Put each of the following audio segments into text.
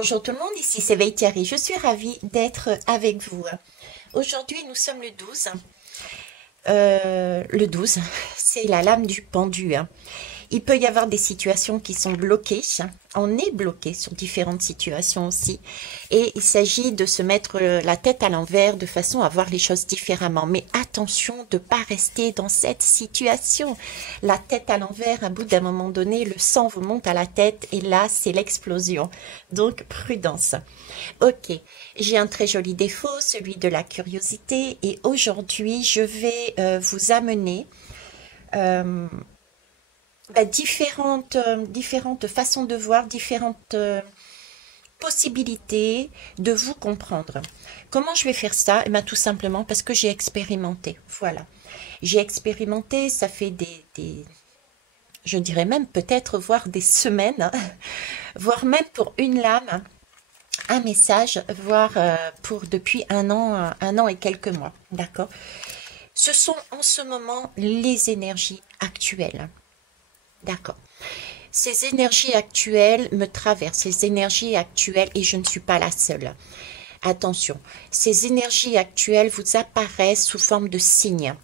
Bonjour tout le monde, ici c'est Thierry. Je suis ravie d'être avec vous. Aujourd'hui, nous sommes le 12. Le 12, c'est la lame du pendu. Il peut y avoir des situations qui sont bloquées. On est bloqué sur différentes situations aussi. Et il s'agit de se mettre la tête à l'envers de façon à voir les choses différemment. Mais attention de ne pas rester dans cette situation. La tête à l'envers, à bout d'un moment donné, le sang vous monte à la tête et là, c'est l'explosion. Donc, prudence. Ok, j'ai un très joli défaut, celui de la curiosité. Et aujourd'hui, je vais vous amener... différentes façons de voir, différentes possibilités de vous comprendre. Comment je vais faire ça? Eh bien, tout simplement parce que j'ai expérimenté. Voilà. J'ai expérimenté, ça fait je dirais même peut-être voire des semaines, hein, voire même pour une lame, un message, voire pour depuis un an et quelques mois. D'accord? Ce sont en ce moment les énergies actuelles. D'accord. Ces énergies actuelles me traversent, ces énergies actuelles, et je ne suis pas la seule. Attention, ces énergies actuelles vous apparaissent sous forme de signes.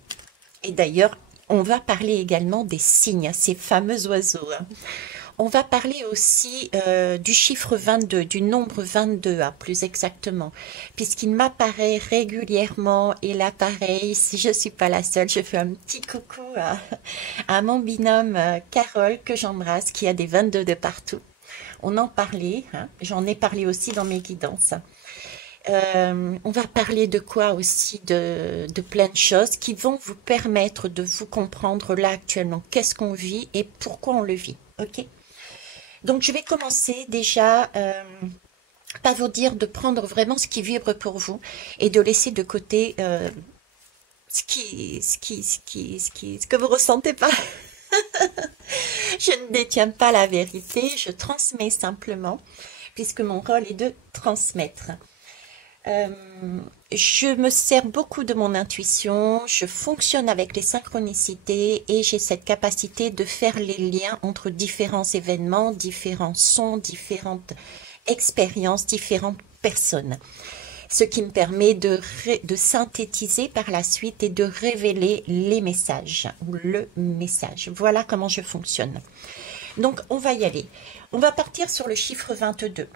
Et d'ailleurs, on va parler également des signes, ces fameux oiseaux. On va parler aussi du chiffre 22, du nombre 22, plus exactement, puisqu'il m'apparaît régulièrement, et là pareil, si je ne suis pas la seule, je fais un petit coucou à mon binôme Carole, que j'embrasse, qui a des 22 de partout. On en parlait, hein, j'en ai parlé aussi dans mes guidances. On va parler de quoi aussi, de plein de choses qui vont vous permettre de vous comprendre là actuellement, qu'est-ce qu'on vit et pourquoi on le vit, ok? Donc, je vais commencer déjà par vous dire de prendre vraiment ce qui vibre pour vous et de laisser de côté ce que vous ressentez pas. Je ne détiens pas la vérité, je transmets simplement, puisque mon rôle est de transmettre. Je me sers beaucoup de mon intuition, je fonctionne avec les synchronicités et j'ai cette capacité de faire les liens entre différents événements, différents sons, différentes expériences, différentes personnes. Ce qui me permet de synthétiser par la suite et de révéler les messages ou le message. Voilà comment je fonctionne. Donc, on va y aller. On va partir sur le chiffre 22.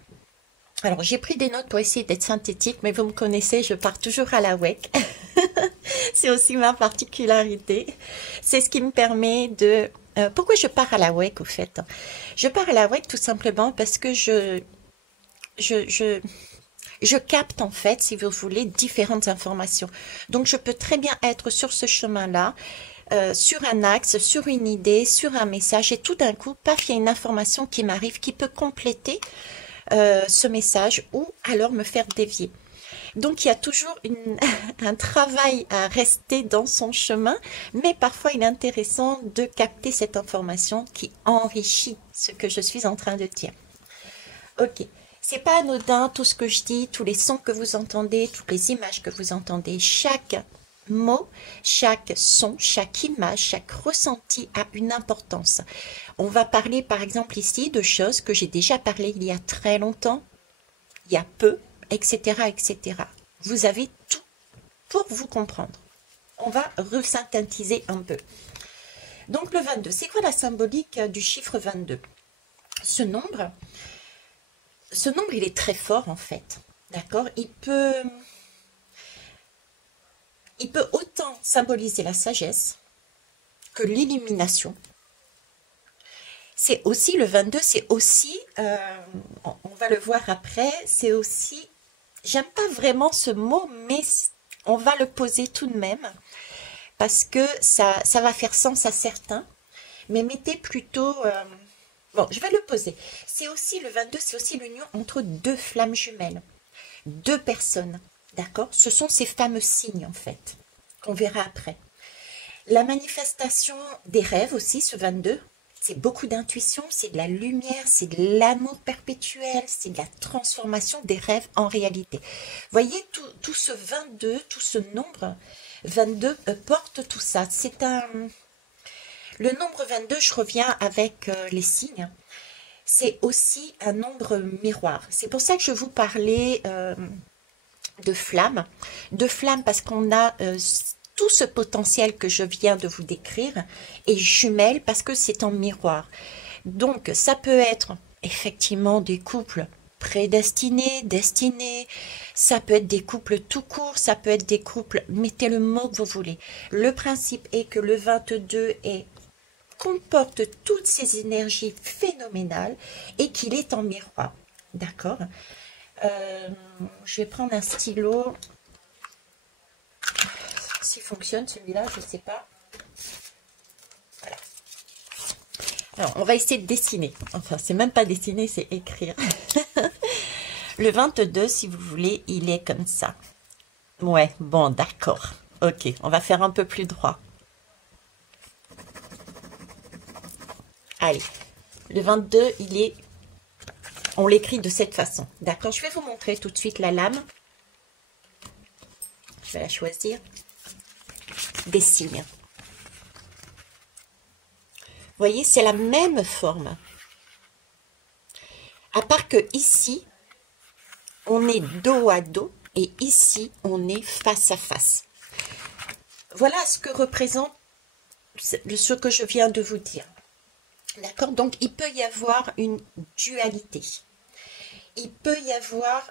Alors, j'ai pris des notes pour essayer d'être synthétique, mais vous me connaissez, je pars toujours à la WEC. C'est aussi ma particularité. C'est ce qui me permet de... pourquoi je pars à la WEC, au fait? Je pars à la WEC tout simplement parce que je capte, en fait, si vous voulez, différentes informations. Donc, je peux très bien être sur ce chemin-là, sur un axe, sur une idée, sur un message, et tout d'un coup, paf, il y a une information qui m'arrive, qui peut compléter ce message ou alors me faire dévier. Donc il y a toujours un travail à rester dans son chemin, mais parfois il est intéressant de capter cette information qui enrichit ce que je suis en train de dire. Ok, c'est pas anodin tout ce que je dis, tous les sons que vous entendez, toutes les images que vous entendez, chaque mot, chaque son, chaque image, chaque ressenti a une importance. On va parler par exemple ici de choses que j'ai déjà parlé il y a très longtemps, il y a peu, etc., etc. Vous avez tout pour vous comprendre. On va resynthétiser un peu. Donc le 22, c'est quoi la symbolique du chiffre 22? Ce nombre, il est très fort en fait. D'accord? Il peut autant symboliser la sagesse que l'illumination. C'est aussi, le 22, c'est aussi, on va le voir après, c'est aussi, j'aime pas vraiment ce mot, mais on va le poser tout de même, parce que ça va faire sens à certains, mais mettez plutôt, bon, je vais le poser. C'est aussi, le 22, c'est aussi l'union entre deux flammes jumelles, deux personnes, d'accord? Ce sont ces fameux signes, en fait, qu'on verra après. La manifestation des rêves aussi, ce 22, c'est beaucoup d'intuition, c'est de la lumière, c'est de l'amour perpétuel, c'est de la transformation des rêves en réalité. Voyez, tout ce 22, tout ce nombre 22 porte tout ça. C'est le nombre 22, je reviens avec les signes. c'est aussi un nombre miroir. C'est pour ça que je vous parlais de flamme. De flamme parce qu'on a tout ce potentiel que je viens de vous décrire, et jumelle parce que c'est en miroir. Donc, ça peut être effectivement des couples prédestinés, destinés, ça peut être des couples tout court, ça peut être des couples, mettez le mot que vous voulez. Le principe est que le 22 comporte toutes ces énergies phénoménales et qu'il est en miroir. D'accord. Je vais prendre un stylo. S'il fonctionne celui-là, je ne sais pas. Voilà. Alors, on va essayer de dessiner. Enfin, c'est même pas dessiner, c'est écrire. Le 22, si vous voulez, il est comme ça. Ouais, bon, d'accord. Ok, on va faire un peu plus droit. Allez, le 22, on l'écrit de cette façon. D'accord, je vais vous montrer tout de suite la lame. Je vais la choisir. Des signes. Vous voyez, c'est la même forme. À part que ici, on est dos à dos et ici, on est face à face. Voilà ce que représente ce que je viens de vous dire. D'accord? Donc, il peut y avoir une dualité. Il peut y avoir...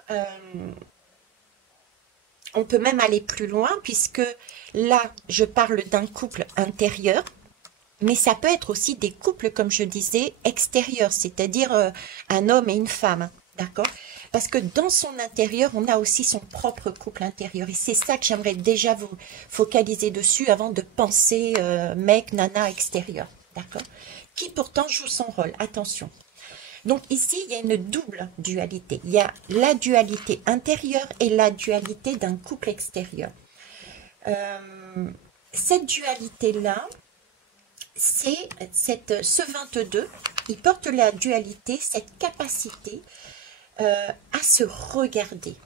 on peut même aller plus loin, puisque là, je parle d'un couple intérieur, mais ça peut être aussi des couples, comme je disais, extérieurs, c'est-à-dire un homme et une femme. D'accord? Parce que dans son intérieur, on a aussi son propre couple intérieur. Et c'est ça que j'aimerais déjà vous focaliser dessus avant de penser mec, nana, extérieur. D'accord? Qui pourtant joue son rôle. Attention. Donc ici, il y a une double dualité. Il y a la dualité intérieure et la dualité d'un couple extérieur. Cette dualité-là, c'est ce 22, il porte la dualité, cette capacité à se regarder.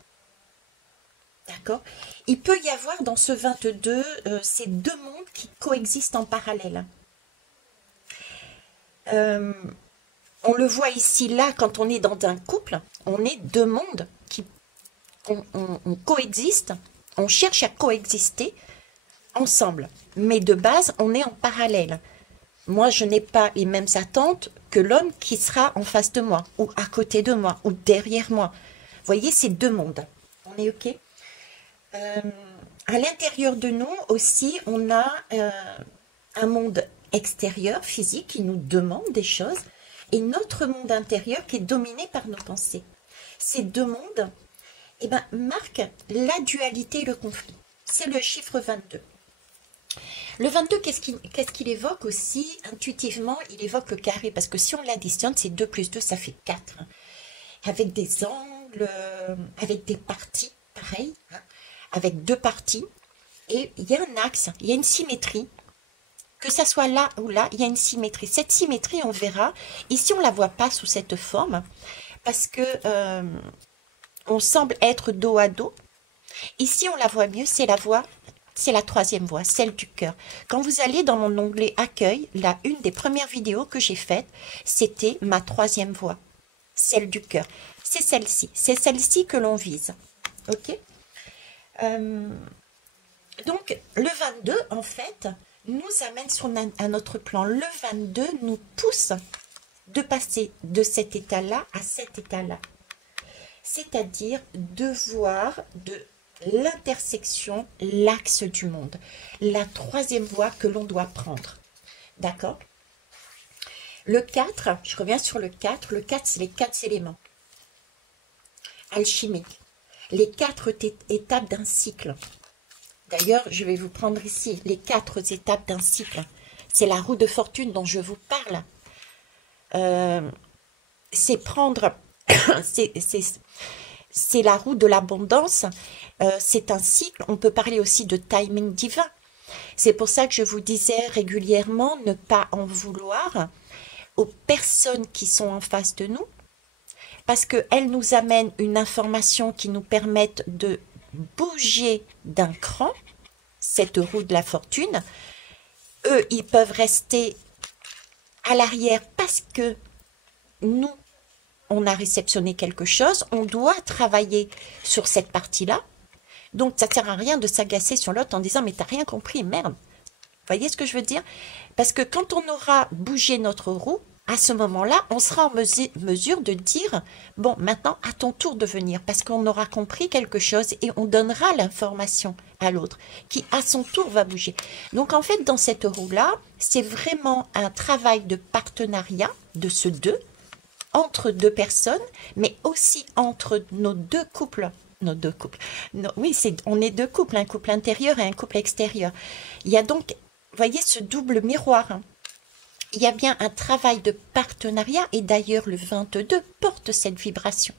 D'accord? Il peut y avoir dans ce 22 ces deux mondes qui coexistent en parallèle. On le voit ici, là, quand on est dans un couple, on est deux mondes qui on coexiste, on cherche à coexister ensemble. Mais de base, on est en parallèle. Moi, je n'ai pas les mêmes attentes que l'homme qui sera en face de moi, ou à côté de moi, ou derrière moi. Vous voyez, c'est deux mondes. On est OK? À l'intérieur de nous aussi, on a un monde extérieur, physique, qui nous demande des choses, et notre monde intérieur qui est dominé par nos pensées. Ces deux mondes marquent la dualité et le conflit. C'est le chiffre 22. Le 22, qu'est-ce qu'il évoque aussi? Intuitivement, il évoque le carré, parce que si on l'additionne, c'est 2 plus 2, ça fait 4. Avec des angles, avec des parties, pareil, hein, avec deux parties, et il y a un axe, il y a une symétrie. Que ça soit là ou là, il y a une symétrie. Cette symétrie, on verra, ici on ne la voit pas sous cette forme, parce que on semble être dos à dos. Ici, on la voit mieux, c'est la troisième voie, celle du cœur. Quand vous allez dans mon onglet accueil, là, une des premières vidéos que j'ai faites, c'était ma troisième voie, celle du cœur. C'est celle-ci que l'on vise. Ok? Donc, le 22, en fait, nous amène sur un autre plan. Le 22 nous pousse de passer de cet état-là à cet état-là. C'est-à-dire de voir de l'intersection, l'axe du monde. La troisième voie que l'on doit prendre. D'accord? Le 4, je reviens sur le 4. Le 4, c'est les 4 éléments alchimiques. Les 4 étapes d'un cycle. D'ailleurs, je vais vous prendre ici les 4 étapes d'un cycle. C'est la roue de fortune dont je vous parle. C'est prendre... c'est la roue de l'abondance. C'est un cycle. On peut parler aussi de timing divin. C'est pour ça que je vous disais régulièrement ne pas en vouloir aux personnes qui sont en face de nous, parce qu'elles nous amènent une information qui nous permette de bouger d'un cran, cette roue de la fortune. Eux, ils peuvent rester à l'arrière parce que nous, on a réceptionné quelque chose, on doit travailler sur cette partie-là. Donc, ça ne sert à rien de s'agacer sur l'autre en disant, mais t'as rien compris, merde. Vous voyez ce que je veux dire? Parce que quand on aura bougé notre roue, à ce moment-là, on sera en mesure de dire, bon, maintenant, à ton tour de venir, parce qu'on aura compris quelque chose et on donnera l'information à l'autre, qui à son tour va bouger. Donc, en fait, dans cette roue-là, c'est vraiment un travail de partenariat de ce deux, entre deux personnes, mais aussi entre nos deux couples. Nos deux couples. Oui, on est deux couples, un couple intérieur et un couple extérieur. Il y a donc, vous voyez, ce double miroir, hein. Il y a bien un travail de partenariat, et d'ailleurs le 22 porte cette vibration.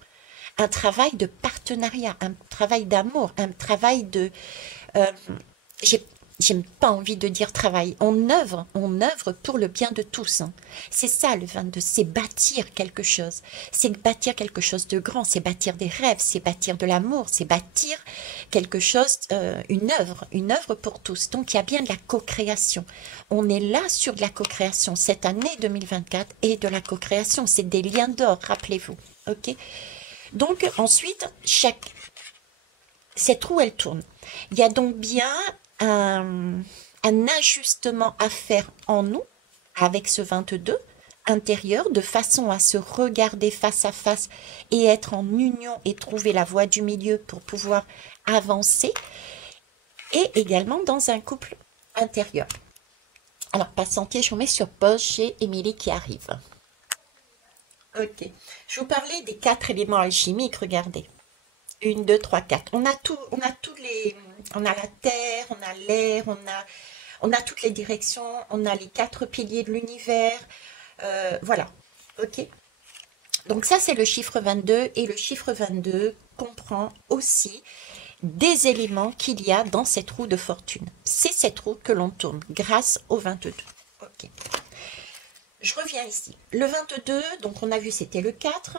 Un travail de partenariat, un travail d'amour, un travail de... euh, j'ai pas envie de dire travail. On œuvre pour le bien de tous, hein. C'est ça le 22, c'est bâtir quelque chose. C'est bâtir quelque chose de grand, c'est bâtir des rêves, c'est bâtir de l'amour, c'est bâtir quelque chose, une œuvre pour tous. Donc il y a bien de la co-création. On est là sur de la co-création. Cette année 2024 est de la co-création. C'est des liens d'or, rappelez-vous. Ok. Donc ensuite, cette roue, elle tourne. Il y a donc bien un ajustement à faire en nous avec ce 22 intérieur, de façon à se regarder face à face et être en union et trouver la voie du milieu pour pouvoir avancer, et également dans un couple intérieur. Alors, patientez, je vous mets sur pause, j'ai Émilie qui arrive. Ok, je vous parlais des 4 éléments alchimiques, regardez. 1, 2, 3, 4. On a tous les... On a la terre, on a l'air, on a toutes les directions, on a les 4 piliers de l'univers. Voilà, ok. Donc ça, c'est le chiffre 22. Et le chiffre 22 comprend aussi des éléments qu'il y a dans cette roue de fortune. C'est cette roue que l'on tourne grâce au 22. Ok. Je reviens ici. Le 22, donc on a vu, c'était le 4.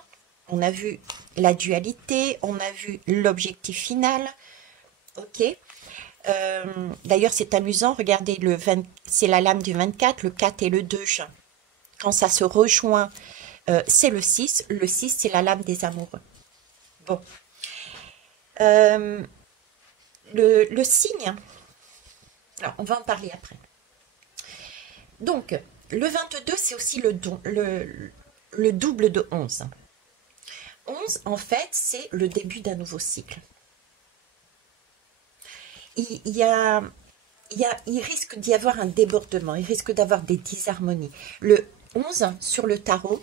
On a vu la dualité, on a vu l'objectif final. Ok. D'ailleurs, c'est amusant. Regardez, c'est la lame du 24, le 4 et le 2. Quand ça se rejoint, c'est le 6. Le 6, c'est la lame des amoureux. Bon. Le signe, alors on va en parler après. Donc, le 22, c'est aussi le double de 11. 11, en fait, c'est le début d'un nouveau cycle. Il risque d'y avoir un débordement, il risque d'avoir des disharmonies. Le 11, sur le tarot,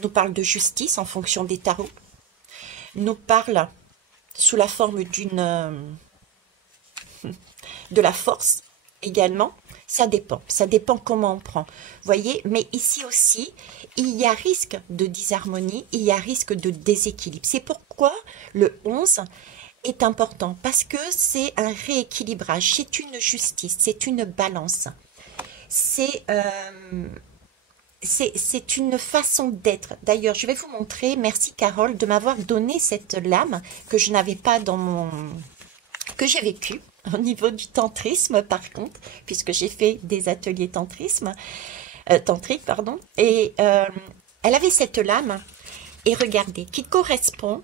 nous parle de justice en fonction des tarots, nous parle sous la forme de la force également. Ça dépend comment on prend. Vous voyez, mais ici aussi, il y a risque de disharmonie, il y a risque de déséquilibre. C'est pourquoi le 11 est important, parce que c'est un rééquilibrage, c'est une justice, c'est une balance. C'est une façon d'être. D'ailleurs, je vais vous montrer, merci Carole, de m'avoir donné cette lame que je n'avais pas dans que j'ai vécu au niveau du tantrisme, par contre, puisque j'ai fait des ateliers tantriques, pardon, et elle avait cette lame, et regardez, qui correspond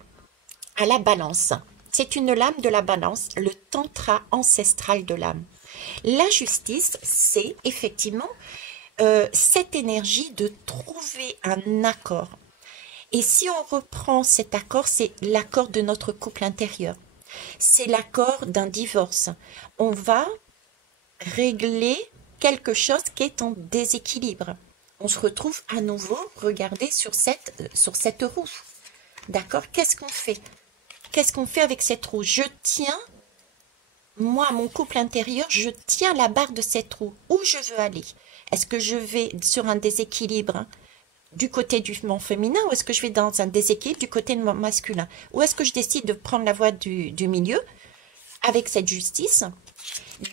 à la balance. C'est une lame de la balance, le tantra ancestral de l'âme. La justice, c'est effectivement cette énergie de trouver un accord. Et si on reprend cet accord, c'est l'accord de notre couple intérieur. C'est l'accord d'un divorce. On va régler quelque chose qui est en déséquilibre. On se retrouve à nouveau, regardez, sur cette roue. D'accord? Qu'est-ce qu'on fait? Qu'est-ce qu'on fait avec cette roue? Je tiens, moi, mon couple intérieur, je tiens la barre de cette roue. Où je veux aller? Est-ce que je vais sur un déséquilibre du côté du mon féminin, ou est-ce que je vais dans un déséquilibre du côté de mon masculin? Ou est-ce que je décide de prendre la voie du milieu avec cette justice,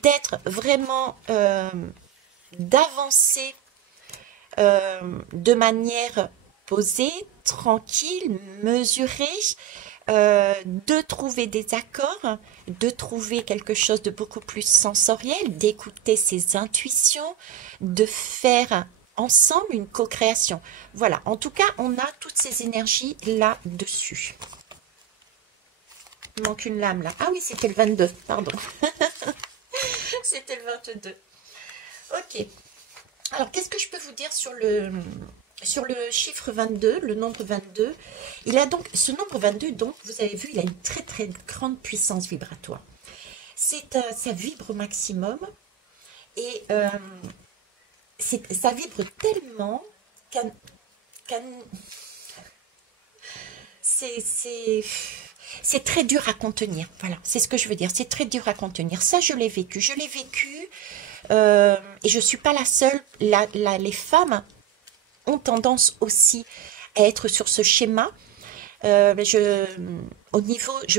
d'être vraiment, d'avancer de manière posée, tranquille, mesurée, de trouver des accords, de trouver quelque chose de beaucoup plus sensoriel, d'écouter ses intuitions, de faire ensemble une co-création. Voilà, en tout cas, on a toutes ces énergies là-dessus. Il manque une lame là. Ah oui, c'était le 22, pardon. C'était le 22. Ok. Alors, qu'est-ce que je peux vous dire sur le chiffre 22, le nombre 22? Il a donc, ce nombre 22, donc, vous avez vu, il a une très très grande puissance vibratoire. Ça vibre au maximum et ça vibre tellement qu'un, qu'un- c'est c'est très dur à contenir. Voilà, c'est ce que je veux dire. C'est très dur à contenir. Ça, je l'ai vécu. Je l'ai vécu et je suis pas la seule. Les femmes ont tendance aussi à être sur ce schéma. Je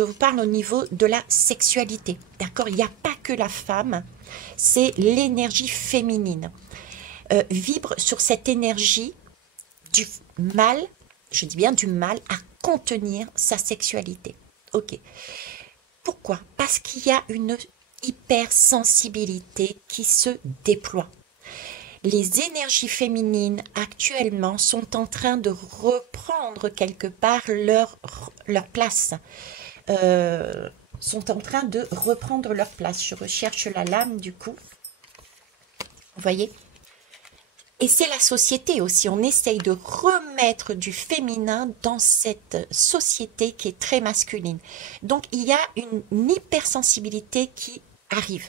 vous parle au niveau de la sexualité. D'accord? Il n'y a pas que la femme. C'est l'énergie féminine. Vibre sur cette énergie du mal, je dis bien du mal, à contenir sa sexualité. Ok. Pourquoi? Parce qu'il y a une hypersensibilité qui se déploie. Les énergies féminines actuellement sont en train de reprendre quelque part leur place. Sont en train de reprendre leur place. Je recherche la lame du coup. Vous voyez? Et c'est la société aussi. On essaye de remettre du féminin dans cette société qui est très masculine. Donc, il y a une hypersensibilité qui arrive.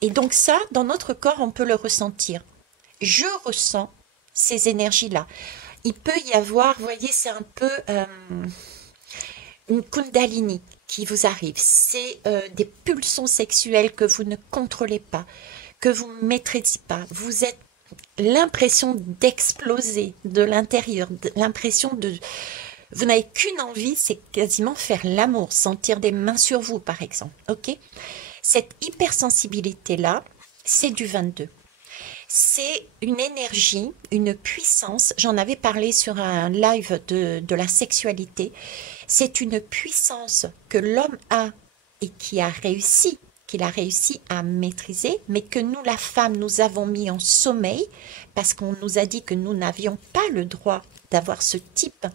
Et donc ça, dans notre corps, on peut le ressentir. Je ressens ces énergies-là. Il peut y avoir, vous voyez, c'est un peu une kundalini qui vous arrive. C'est des pulsions sexuelles que vous ne contrôlez pas, que vous ne maîtrisez pas. Vous êtes l'impression d'exploser de l'intérieur, l'impression de... Vous n'avez qu'une envie, c'est quasiment faire l'amour, sentir des mains sur vous, par exemple. Ok? Cette hypersensibilité-là, c'est du 22. C'est une énergie, une puissance. J'en avais parlé sur un live de la sexualité. C'est une puissance que l'homme a et qu'il a réussi à maîtriser, mais que nous, la femme, nous avons mis en sommeil parce qu'on nous a dit que nous n'avions pas le droit d'avoir ce type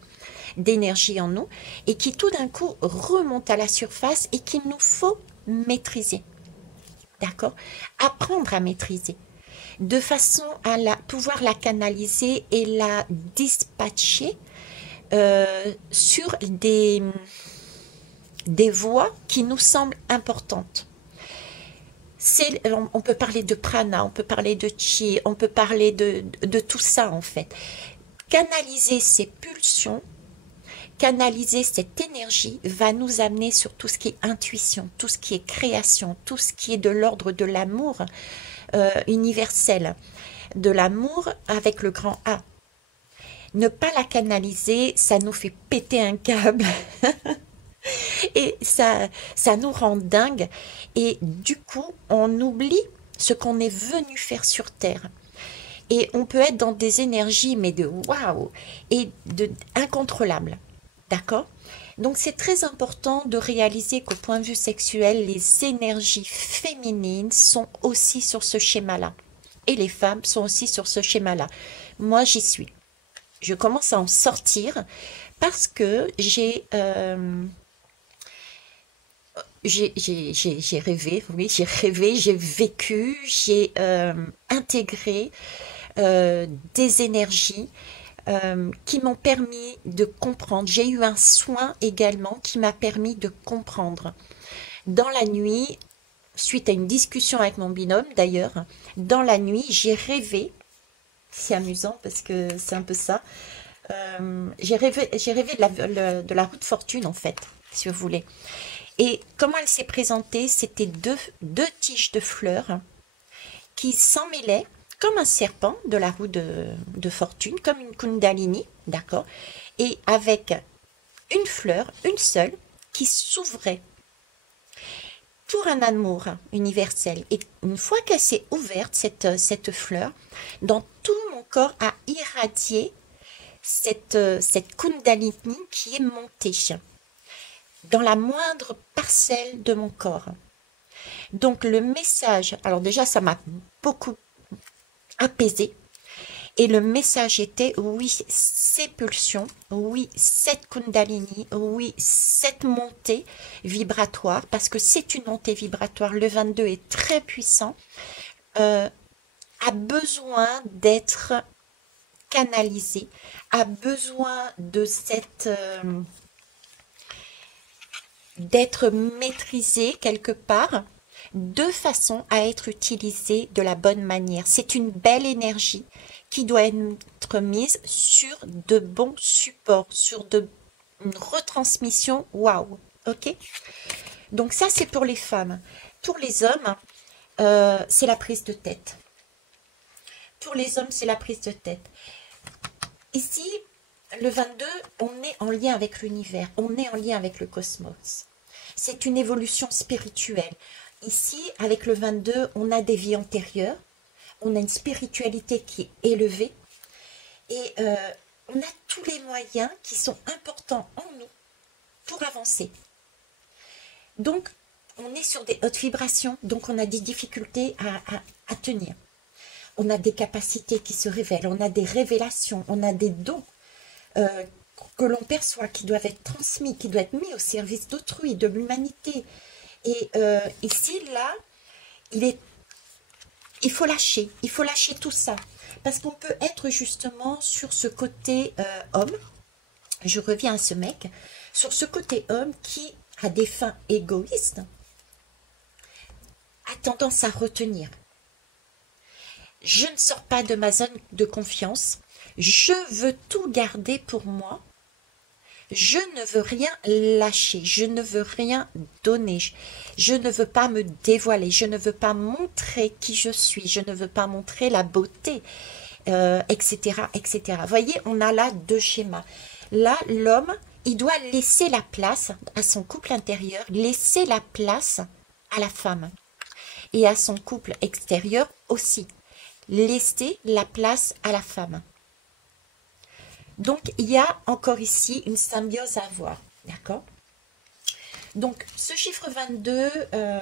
d'énergie en nous et qui tout d'un coup remonte à la surface et qu'il nous faut maîtriser. D'accord? Apprendre à maîtriser de façon à pouvoir la canaliser et la dispatcher sur des voies qui nous semblent importantes. On peut parler de prana, on peut parler de chi, on peut parler de tout ça en fait. Canaliser ces pulsions, canaliser cette énergie va nous amener sur tout ce qui est intuition, tout ce qui est création, tout ce qui est de l'ordre de l'amour universel, de l'amour avec le grand A. Ne pas la canaliser, ça nous fait péter un câble. Et ça nous rend dingue. Et du coup, on oublie ce qu'on est venu faire sur Terre. Et on peut être dans des énergies, mais de waouh, et de incontrôlables. D'accord? Donc c'est très important de réaliser qu'au point de vue sexuel, les énergies féminines sont aussi sur ce schéma-là. Et les femmes sont aussi sur ce schéma-là. Moi, j'y suis. Je commence à en sortir parce que j'ai rêvé, oui, j'ai vécu, j'ai intégré des énergies qui m'ont permis de comprendre. J'ai eu un soin également qui m'a permis de comprendre. Dans la nuit, suite à une discussion avec mon binôme d'ailleurs, dans la nuit, j'ai rêvé, c'est amusant parce que c'est un peu ça, j'ai rêvé de la roue de fortune en fait, si vous voulez. Et comment elle s'est présentée, c'était deux tiges de fleurs qui s'emmêlaient comme un serpent de la roue de fortune, comme une kundalini, d'accord? Et avec une fleur, une seule, qui s'ouvrait pour un amour universel. Et une fois qu'elle s'est ouverte, cette fleur, dans tout mon corps a irradié cette kundalini qui est montée dans la moindre parcelle de mon corps. Donc le message, alors déjà ça m'a beaucoup apaisé Et le message était, oui, ces pulsions, oui, cette Kundalini, oui, cette montée vibratoire, parce que c'est une montée vibratoire, le 22 est très puissant, euh, a besoin d'être canalisé, a besoin de d'être maîtrisé quelque part, de façon à être utilisé de la bonne manière. C'est une belle énergie qui doit être mise sur de bons supports, sur une retransmission. Waouh, ok. Donc ça, c'est pour les femmes. Pour les hommes, c'est la prise de tête. Pour les hommes, c'est la prise de tête. Ici, le 22, on est en lien avec l'univers, on est en lien avec le cosmos. C'est une évolution spirituelle. Ici, avec le 22, on a des vies antérieures, on a une spiritualité qui est élevée et on a tous les moyens qui sont importants en nous pour avancer. Donc, on est sur des hautes vibrations, donc on a des difficultés à tenir. On a des capacités qui se révèlent, on a des révélations, on a des dons que l'on perçoit, qui doivent être transmis, qui doivent être mis au service d'autrui, de l'humanité. Et ici, là, il faut lâcher tout ça. Parce qu'on peut être justement sur ce côté homme, je reviens à ce mec, sur ce côté homme qui a des fins égoïstes, a tendance à retenir. Je ne sors pas de ma zone de confiance, je veux tout garder pour moi, je ne veux rien lâcher, je ne veux rien donner, je ne veux pas me dévoiler, je ne veux pas montrer qui je suis, je ne veux pas montrer la beauté, etc., etc. Vous voyez, on a là deux schémas. Là, l'homme, il doit laisser la place à son couple intérieur, laisser la place à la femme et à son couple extérieur aussi. Laisser la place à la femme. Donc, il y a encore ici une symbiose à avoir, d'accord? Donc, ce chiffre 22,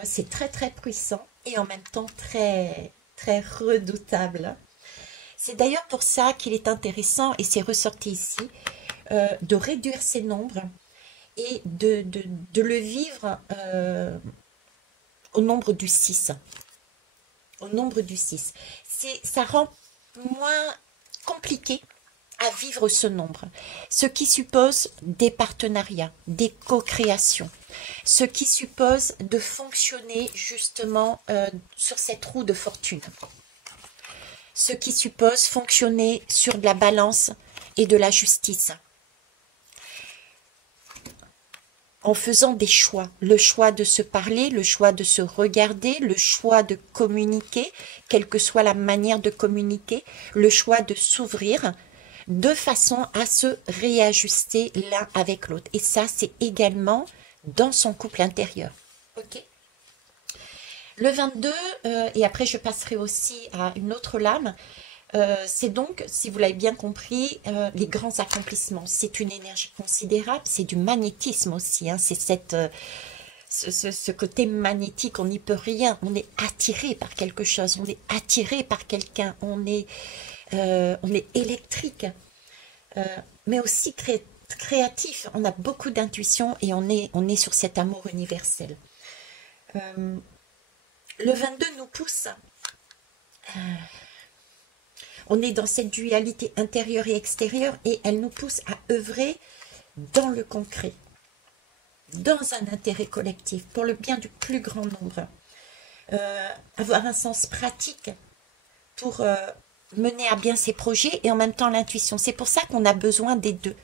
c'est très très puissant et en même temps très très redoutable. C'est d'ailleurs pour ça qu'il est intéressant, et c'est ressorti ici, de réduire ces nombres et de le vivre au nombre du 6. Au nombre du 6. Ça rend moins compliqué à vivre ce nombre, ce qui suppose des partenariats, des co-créations, ce qui suppose de fonctionner justement sur cette roue de fortune, ce qui suppose fonctionner sur de la balance et de la justice, en faisant des choix, le choix de se parler, le choix de se regarder, le choix de communiquer, quelle que soit la manière de communiquer, le choix de s'ouvrir, de façon à se réajuster l'un avec l'autre. Et ça, c'est également dans son couple intérieur. Ok. Le 22, et après je passerai aussi à une autre lame, c'est donc, si vous l'avez bien compris, les grands accomplissements. C'est une énergie considérable, c'est du magnétisme aussi, hein, c'est ce côté magnétique, on n'y peut rien, on est attiré par quelque chose, on est attiré par quelqu'un, on est électrique, mais aussi créatif, on a beaucoup d'intuition et on est sur cet amour universel. Le 22 nous pousse, on est dans cette dualité intérieure et extérieure et elle nous pousse à œuvrer dans le concret, dans un intérêt collectif, pour le bien du plus grand nombre. Avoir un sens pratique pour mener à bien ses projets et en même temps l'intuition. C'est pour ça qu'on a besoin des deux.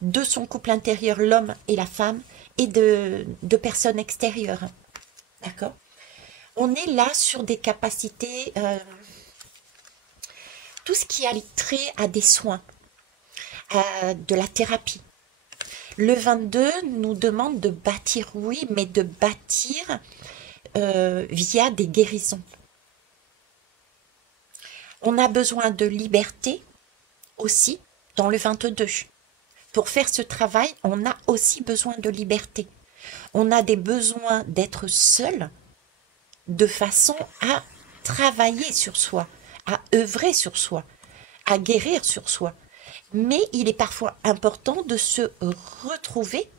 De son couple intérieur, l'homme et la femme, et de personnes extérieures. D'accord? On est là sur des capacités, tout ce qui a trait à des soins, à de la thérapie. Le 22 nous demande de bâtir, oui, mais de bâtir via des guérisons. On a besoin de liberté aussi dans le 22. Pour faire ce travail, on a aussi besoin de liberté. On a des besoins d'être seul de façon à travailler sur soi, à œuvrer sur soi. à guérir sur soi. Mais il est parfois important de se retrouver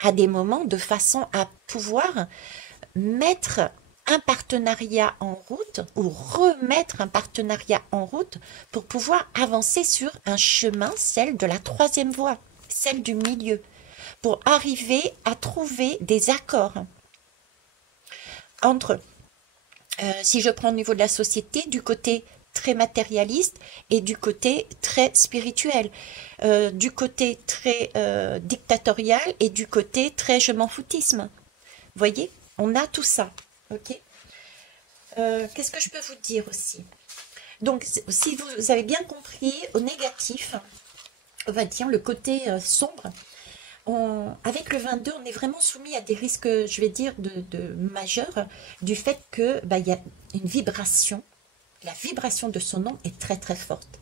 à des moments de façon à pouvoir mettre un partenariat en route ou remettre un partenariat en route pour pouvoir avancer sur un chemin, celle de la troisième voie, celle du milieu, pour arriver à trouver des accords entre, si je prends au niveau de la société, du côté très matérialiste et du côté très spirituel, du côté très dictatorial et du côté très je m'en foutisme. Vous voyez, on a tout ça. Ok. Qu'est-ce que je peux vous dire aussi? Donc, si vous avez bien compris, au négatif, on va dire le côté sombre, avec le 22, on est vraiment soumis à des risques, je vais dire, de majeurs, du fait que bah, y a une vibration. La vibration de son nom est très très forte.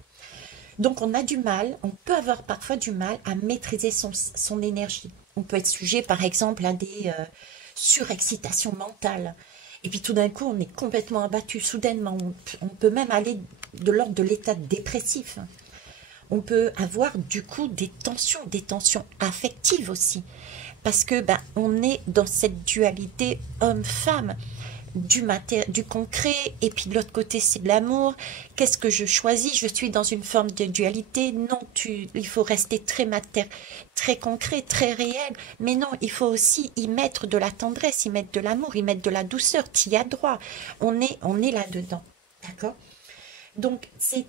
Donc on a du mal, on peut avoir parfois du mal à maîtriser son énergie. On peut être sujet par exemple à des surexcitations mentales. Et puis tout d'un coup on est complètement abattu soudainement. On peut même aller de l'ordre de l'état dépressif. On peut avoir du coup des tensions affectives aussi. Parce que ben, on est dans cette dualité homme-femme. Du concret, et puis de l'autre côté c'est de l'amour. Qu'est-ce que je choisis? Je suis dans une forme de dualité. Non, il faut rester très concret, très réel, mais non, il faut aussi y mettre de la tendresse, y mettre de l'amour, y mettre de la douceur. Tu y as droit, on est là-dedans, d'accord? Donc c'est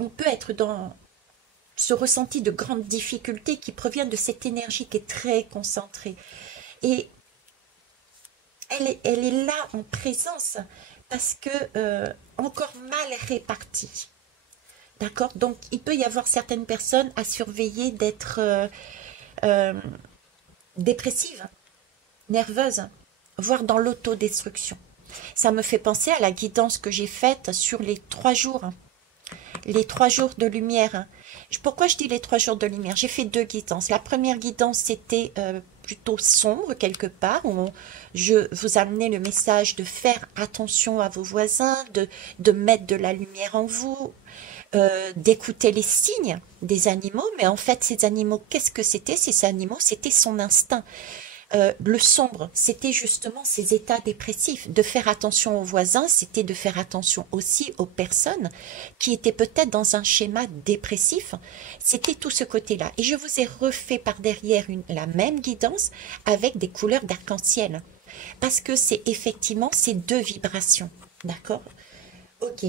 on peut être dans ce ressenti de grande difficulté qui provient de cette énergie qui est très concentrée. Et elle est là en présence parce que encore mal répartie. D'accord? Donc, il peut y avoir certaines personnes à surveiller d'être euh, dépressives, nerveuses, voire dans l'autodestruction. Ça me fait penser à la guidance que j'ai faite sur les 3 jours. Les 3 jours de lumière. Pourquoi je dis les 3 jours de lumière? J'ai fait 2 guidances. La première guidance, c'était plutôt sombre quelque part, où je vous amenais le message de faire attention à vos voisins, de mettre de la lumière en vous, d'écouter les signes des animaux. Mais en fait, ces animaux, qu'est-ce que c'était? Ces animaux, c'était son instinct. Le sombre, c'était justement ces états dépressifs. De faire attention aux voisins, c'était de faire attention aussi aux personnes qui étaient peut-être dans un schéma dépressif. C'était tout ce côté-là. Et je vous ai refait par derrière la même guidance avec des couleurs d'arc-en-ciel. Parce que c'est effectivement ces 2 vibrations. D'accord? Ok.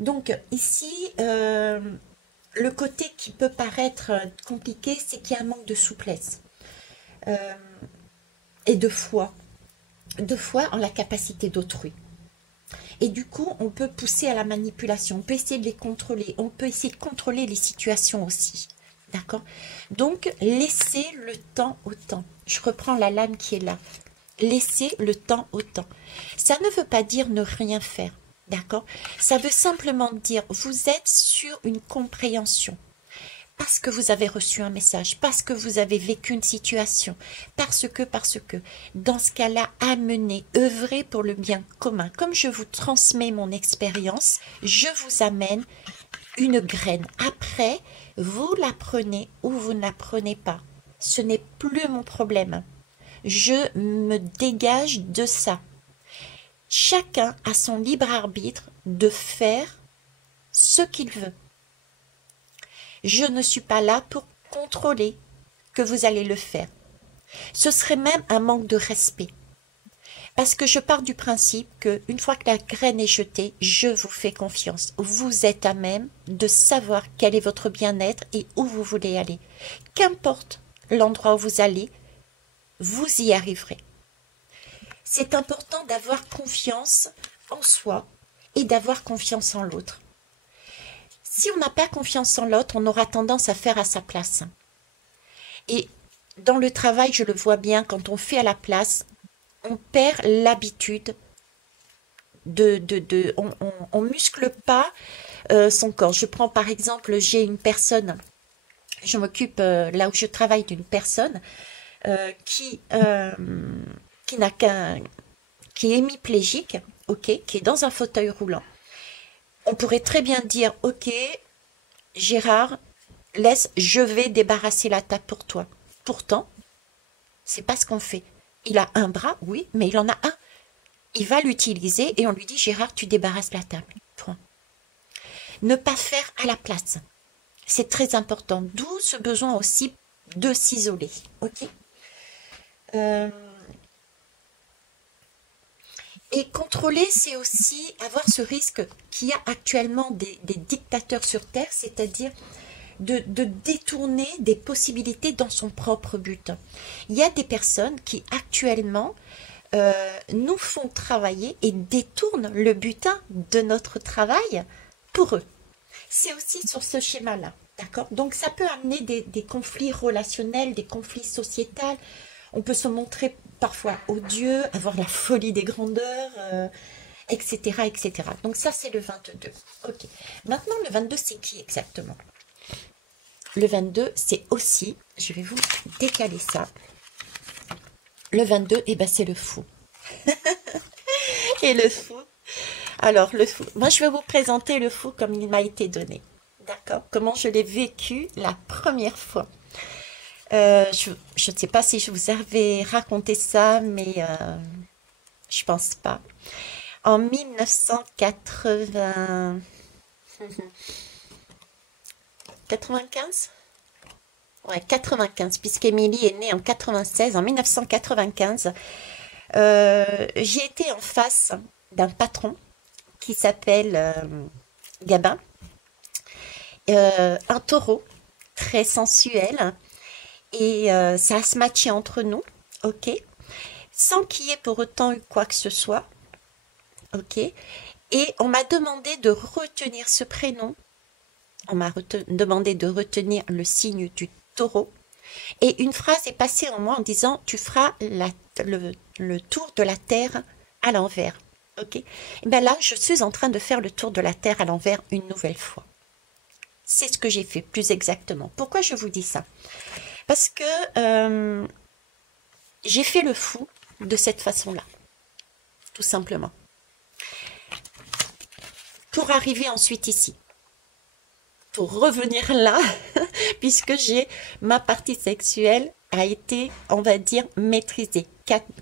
Donc ici, le côté qui peut paraître compliqué, c'est qu'il y a un manque de souplesse. Et de foi en la capacité d'autrui. Et du coup, on peut pousser à la manipulation, on peut essayer de les contrôler, on peut essayer de contrôler les situations aussi. D'accord? Donc, laissez le temps au temps. Je reprends la lame qui est là. Laissez le temps au temps. Ça ne veut pas dire ne rien faire. D'accord? Ça veut simplement dire, vous êtes sur une compréhension. Parce que vous avez reçu un message, parce que vous avez vécu une situation, parce que, dans ce cas-là, amenez, œuvrez pour le bien commun. Comme je vous transmets mon expérience, je vous amène une graine. Après, vous la prenez ou vous ne la prenez pas. Ce n'est plus mon problème. Je me dégage de ça. Chacun a son libre arbitre de faire ce qu'il veut. Je ne suis pas là pour contrôler que vous allez le faire. Ce serait même un manque de respect. Parce que je pars du principe que une fois que la graine est jetée, je vous fais confiance. Vous êtes à même de savoir quel est votre bien-être et où vous voulez aller. Qu'importe l'endroit où vous allez, vous y arriverez. C'est important d'avoir confiance en soi et d'avoir confiance en l'autre. Si on n'a pas confiance en l'autre, on aura tendance à faire à sa place. Et dans le travail, je le vois bien, quand on fait à la place, on perd l'habitude on muscle pas son corps. Je prends par exemple, j'ai une personne, je m'occupe là où je travaille d'une personne qui n'a qui est hémiplégique. ok, qui est dans un fauteuil roulant. On pourrait très bien dire, ok, Gérard, laisse, je vais débarrasser la table pour toi. Pourtant, c'est pas ce qu'on fait. Il a un bras, oui, mais il en a un. Il va l'utiliser et on lui dit, Gérard, tu débarrasses la table. Point. Ne pas faire à la place. C'est très important. D'où ce besoin aussi de s'isoler. Ok. Euh, Et contrôler, c'est aussi avoir ce risque qu'il y a actuellement des dictateurs sur Terre, c'est-à-dire de détourner des possibilités dans son propre but. Il y a des personnes qui actuellement nous font travailler et détournent le butin de notre travail pour eux. C'est aussi sur ce schéma-là, d'accord? Donc ça peut amener des conflits relationnels, des conflits sociétals. On peut se montrer parfois odieux, avoir la folie des grandeurs, etc., etc. Donc ça, c'est le 22. Ok. Maintenant, le 22, c'est qui exactement? Le 22, c'est aussi, je vais vous décaler ça. Le 22, eh ben, c'est le fou. Et le fou, alors le fou, moi je vais vous présenter le fou comme il m'a été donné. D'accord? Comment je l'ai vécu la première fois. Je ne sais pas si je vous avais raconté ça, mais je pense pas. En 1980... 95? Ouais, 95, puisqu'Émilie est née en 96. En 1995, j'ai été en face d'un patron qui s'appelle Gabin, un taureau très sensuel, et ça a se matché entre nous, ok, sans qu'il y ait pour autant eu quoi que ce soit, ok, et on m'a demandé de retenir ce prénom, on m'a demandé de retenir le signe du taureau, et une phrase est passée en moi en disant, tu feras le tour de la Terre à l'envers, ok, et bien là, je suis en train de faire le tour de la Terre à l'envers une nouvelle fois. C'est ce que j'ai fait, plus exactement. Pourquoi je vous dis ça? Parce que j'ai fait le fou de cette façon-là, tout simplement. Pour arriver ensuite ici. Pour revenir là, puisque ma partie sexuelle a été, on va dire, maîtrisée,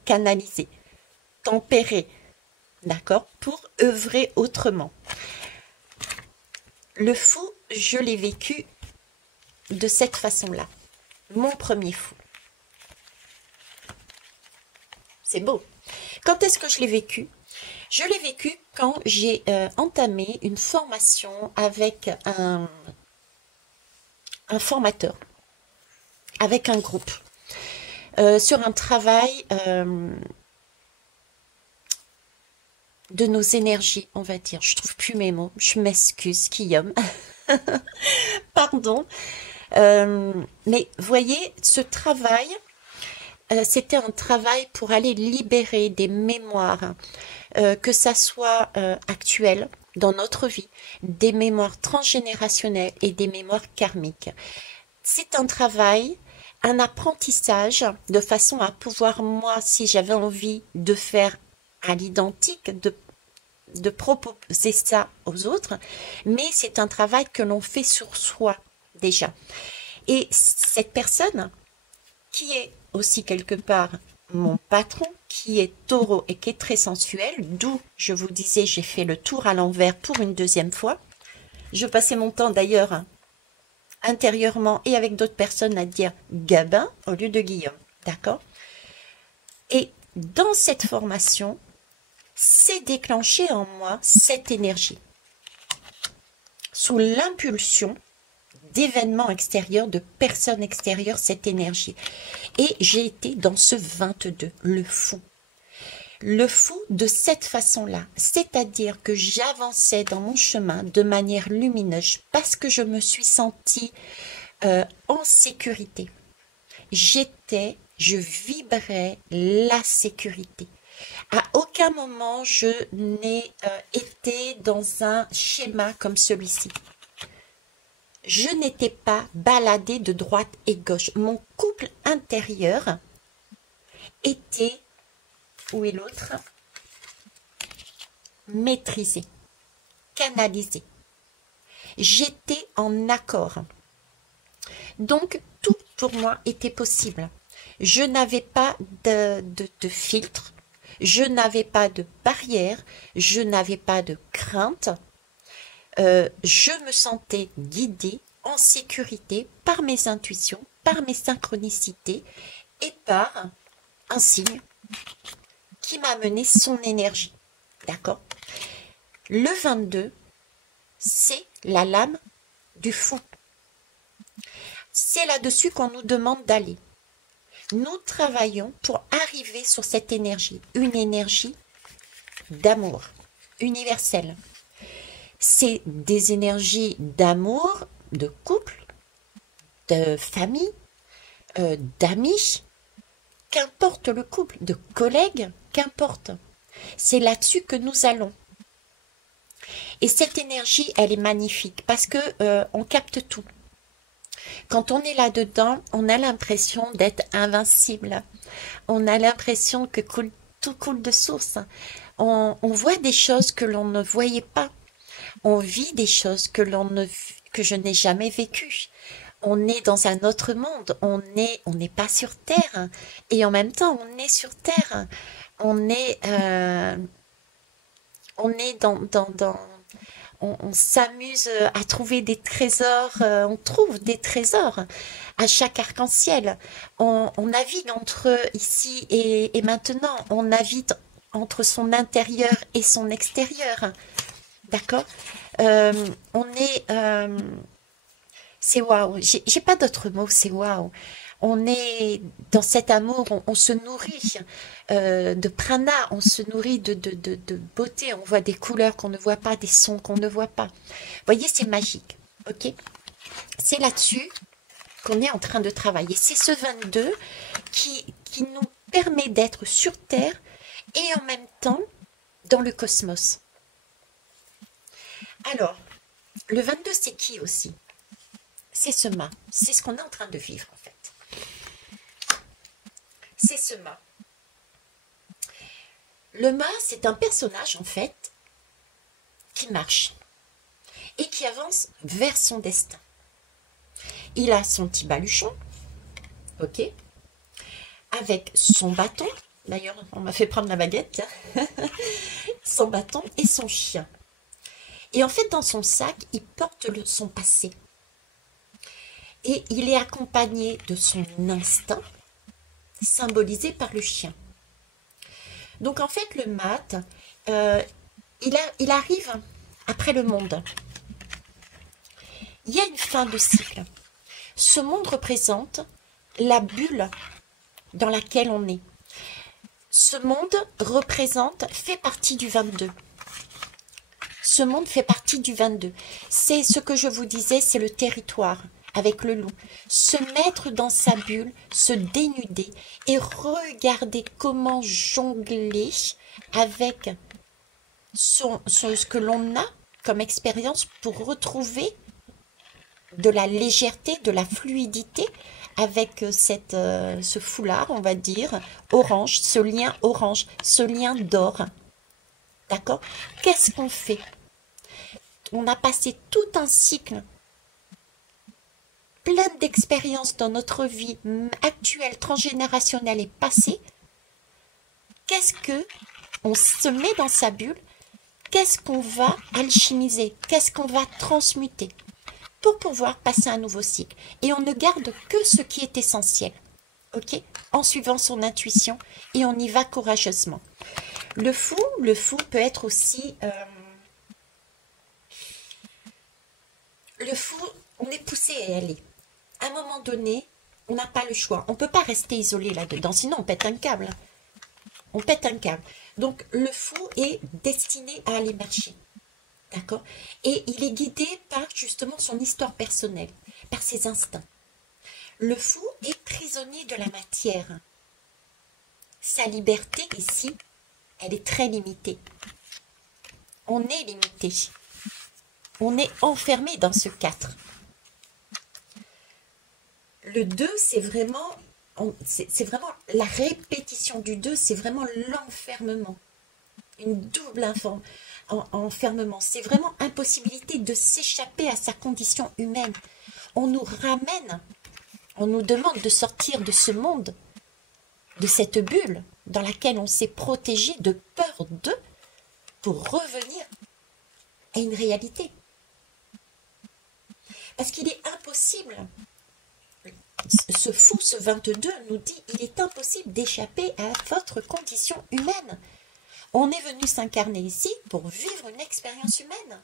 canalisée, tempérée, d'accord, pour œuvrer autrement. Le fou, je l'ai vécu de cette façon-là. Mon premier fou. C'est beau. Quand est-ce que je l'ai vécu? Je l'ai vécu quand j'ai entamé une formation avec un formateur, avec un groupe, sur un travail de nos énergies, on va dire. Je trouve plus mes mots. Je m'excuse, Guillaume. Pardon. Mais voyez, ce travail, c'était un travail pour aller libérer des mémoires, que ça soit actuel dans notre vie, des mémoires transgénérationnelles et des mémoires karmiques. C'est un travail, un apprentissage, de façon à pouvoir, moi, si j'avais envie de faire à l'identique, de proposer ça aux autres, mais c'est un travail que l'on fait sur soi déjà. Et cette personne, qui est aussi quelque part mon patron, qui est taureau et qui est très sensuel, d'où je vous disais, j'ai fait le tour à l'envers pour une deuxième fois. Je passais mon temps d'ailleurs intérieurement et avec d'autres personnes à dire Gabin au lieu de Guillaume, d'accord? Et dans cette formation, s'est déclenchée en moi cette énergie, sous l'impulsion d'événements extérieurs, de personnes extérieures, cette énergie. Et j'ai été dans ce 22, le fou. Le fou de cette façon-là, c'est-à-dire que j'avançais dans mon chemin de manière lumineuse parce que je me suis sentie en sécurité. Je vibrais la sécurité. À aucun moment je n'ai été dans un schéma comme celui-ci. Je n'étais pas baladée de droite et gauche. Mon couple intérieur était... Où est l'autre? maîtrisé, canalisé. J'étais en accord. Donc, tout pour moi était possible. Je n'avais pas de filtre, je n'avais pas de barrière, je n'avais pas de crainte. Je me sentais guidée, en sécurité, par mes intuitions, par mes synchronicités et par un signe qui m'a amené son énergie. D'accord? Le 22, c'est la lame du fou. C'est là-dessus qu'on nous demande d'aller. Nous travaillons pour arriver sur cette énergie, une énergie d'amour universelle. C'est des énergies d'amour, de couple, de famille, d'amis, qu'importe le couple, de collègues, qu'importe. C'est là-dessus que nous allons. Et cette énergie, elle est magnifique parce que on capte tout. Quand on est là-dedans, on a l'impression d'être invincible. On a l'impression que tout coule de source. On voit des choses que l'on ne voyait pas. On vit des choses que je n'ai jamais vécues. On est dans un autre monde. On n'est pas sur Terre. Et en même temps, on est sur Terre. On est on s'amuse à trouver des trésors, on trouve des trésors à chaque arc-en-ciel. On navigue entre ici et maintenant, on navigue entre son intérieur et son extérieur. D'accord? On est... c'est waouh, j'ai pas d'autre mot, c'est waouh. On est dans cet amour, on se nourrit de prana, on se nourrit de beauté, on voit des couleurs qu'on ne voit pas, des sons qu'on ne voit pas. Vous voyez, c'est magique, ok? C'est là-dessus qu'on est en train de travailler. C'est ce 22 qui nous permet d'être sur Terre et en même temps dans le cosmos. Alors, le 22, c'est qui aussi? C'est ce mât, c'est ce qu'on est en train de vivre en fait. C'est ce mât. Le mât, c'est un personnage en fait qui marche et qui avance vers son destin. Il a son petit baluchon, ok, avec son bâton. D'ailleurs, on m'a fait prendre la baguette, son bâton et son chien. Et en fait, dans son sac, il porte son passé. Et il est accompagné de son instinct, symbolisé par le chien. Donc en fait, le mat, il arrive après le monde. Il y a une fin de cycle. Ce monde représente la bulle dans laquelle on est. Ce monde fait partie du 22. Ce monde fait partie du 22. C'est ce que je vous disais, c'est le territoire avec le loup. Se mettre dans sa bulle, se dénuder et regarder comment jongler avec ce que l'on a comme expérience pour retrouver de la légèreté, de la fluidité avec ce foulard, on va dire, orange, ce lien orange, ce lien d'or. D'accord? Qu'est-ce qu'on fait? On a passé tout un cycle plein d'expériences dans notre vie actuelle, transgénérationnelle et passée. Qu'est-ce que on se met dans sa bulle? Qu'est-ce qu'on va alchimiser? Qu'est-ce qu'on va transmuter pour pouvoir passer un nouveau cycle? Et on ne garde que ce qui est essentiel, ok? En suivant son intuition et on y va courageusement. Le fou peut être aussi... le fou, on est poussé à aller. À un moment donné, on n'a pas le choix. On ne peut pas rester isolé là-dedans, sinon on pète un câble. On pète un câble. Donc, le fou est destiné à aller marcher. D'accord? Et il est guidé par, justement, son histoire personnelle, par ses instincts. Le fou est prisonnier de la matière. Sa liberté, ici, elle est très limitée. On est limité. On est enfermé dans ce 4. Le 2, c'est vraiment la répétition du 2, c'est vraiment l'enfermement. Une double en enfermement. C'est vraiment impossibilité de s'échapper à sa condition humaine. On nous ramène, on nous demande de sortir de ce monde, de cette bulle dans laquelle on s'est protégé de peur d'eux pour revenir à une réalité. Parce qu'il est impossible, ce fou, ce 22 nous dit, il est impossible d'échapper à votre condition humaine. On est venu s'incarner ici pour vivre une expérience humaine.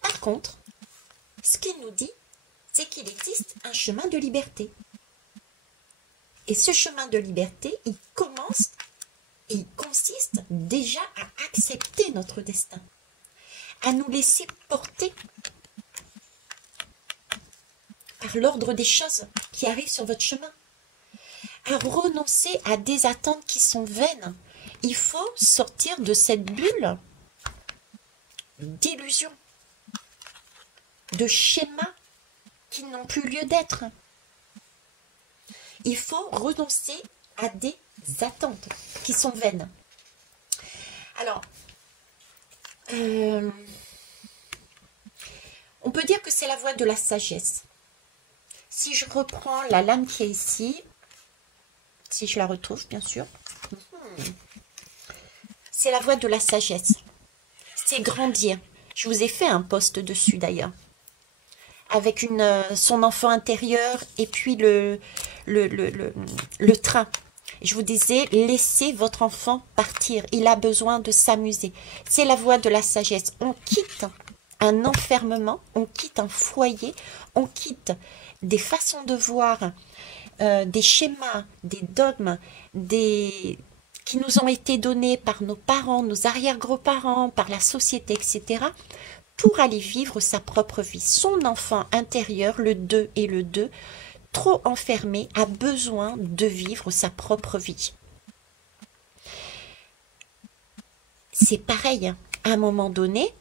Par contre, ce qu'il nous dit, c'est qu'il existe un chemin de liberté. Et ce chemin de liberté, il consiste déjà à accepter notre destin, à nous laisser porter par l'ordre des choses qui arrivent sur votre chemin, à renoncer à des attentes qui sont vaines. Il faut sortir de cette bulle d'illusions, de schémas qui n'ont plus lieu d'être. Il faut renoncer à des attentes qui sont vaines. Alors, on peut dire que c'est la voie de la sagesse. Si je reprends la lame qui est ici, si je la retrouve bien sûr, c'est la voie de la sagesse. C'est grandir. Je vous ai fait un post dessus d'ailleurs, avec son enfant intérieur et puis le train. Je vous disais, laissez votre enfant partir. Il a besoin de s'amuser. C'est la voie de la sagesse. On quitte un enfermement, on quitte un foyer, on quitte des façons de voir, des schémas, des dogmes, qui nous ont été donnés par nos parents, nos arrière-grands-parents, par la société, etc., pour aller vivre sa propre vie. Son enfant intérieur, le 2 et le 2, trop enfermé, a besoin de vivre sa propre vie. C'est pareil, à un moment donné,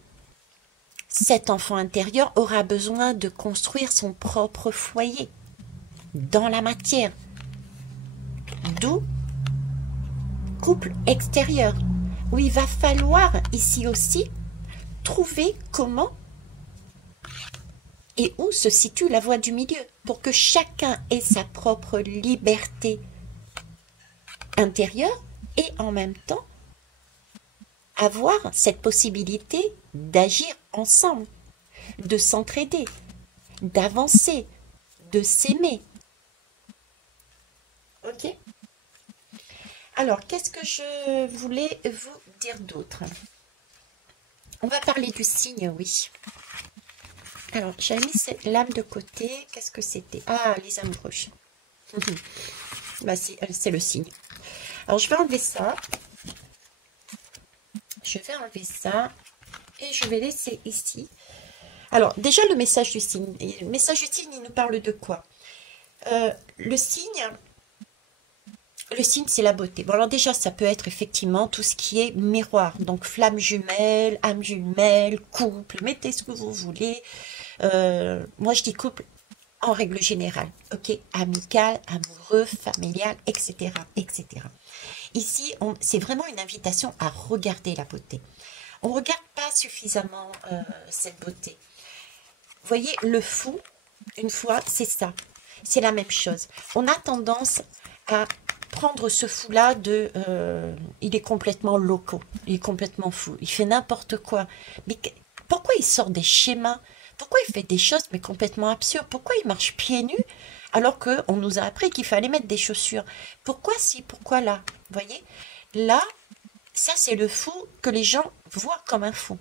cet enfant intérieur aura besoin de construire son propre foyer dans la matière. D'où couple extérieur, où il va falloir ici aussi trouver comment et où se situe la voie du milieu pour que chacun ait sa propre liberté intérieure et en même temps avoir cette possibilité d'agir ensemble, de s'entraider, d'avancer, de s'aimer. Ok? Alors, qu'est-ce que je voulais vous dire d'autre? On va parler du signe, oui. Alors, j'ai mis cette lame de côté. Qu'est-ce que c'était? Ah, les amoureux. Bah, c'est le signe. Alors, je vais enlever ça. Je vais enlever ça. Et je vais laisser ici. Alors, déjà, le message du signe. Le message du signe, il nous parle de quoi? Le signe, c'est la beauté. Bon, alors déjà, ça peut être effectivement tout ce qui est miroir. Donc, flamme jumelle, âme jumelle, couple, mettez ce que vous voulez. Moi, je dis couple en règle générale. Ok, amical, amoureux, familial, etc., etc. Ici, c'est vraiment une invitation à regarder la beauté. On ne regarde pas suffisamment cette beauté. Vous voyez, le fou, une fois, c'est ça. C'est la même chose. On a tendance à prendre ce fou-là il est complètement loco, il est complètement fou, il fait n'importe quoi. Mais pourquoi il sort des schémas? Pourquoi il fait des choses mais complètement absurdes? Pourquoi il marche pieds nus alors qu'on nous a appris qu'il fallait mettre des chaussures? Pourquoi si, pourquoi là? Vous voyez? Là, ça c'est le fou que les gens voient comme un fou.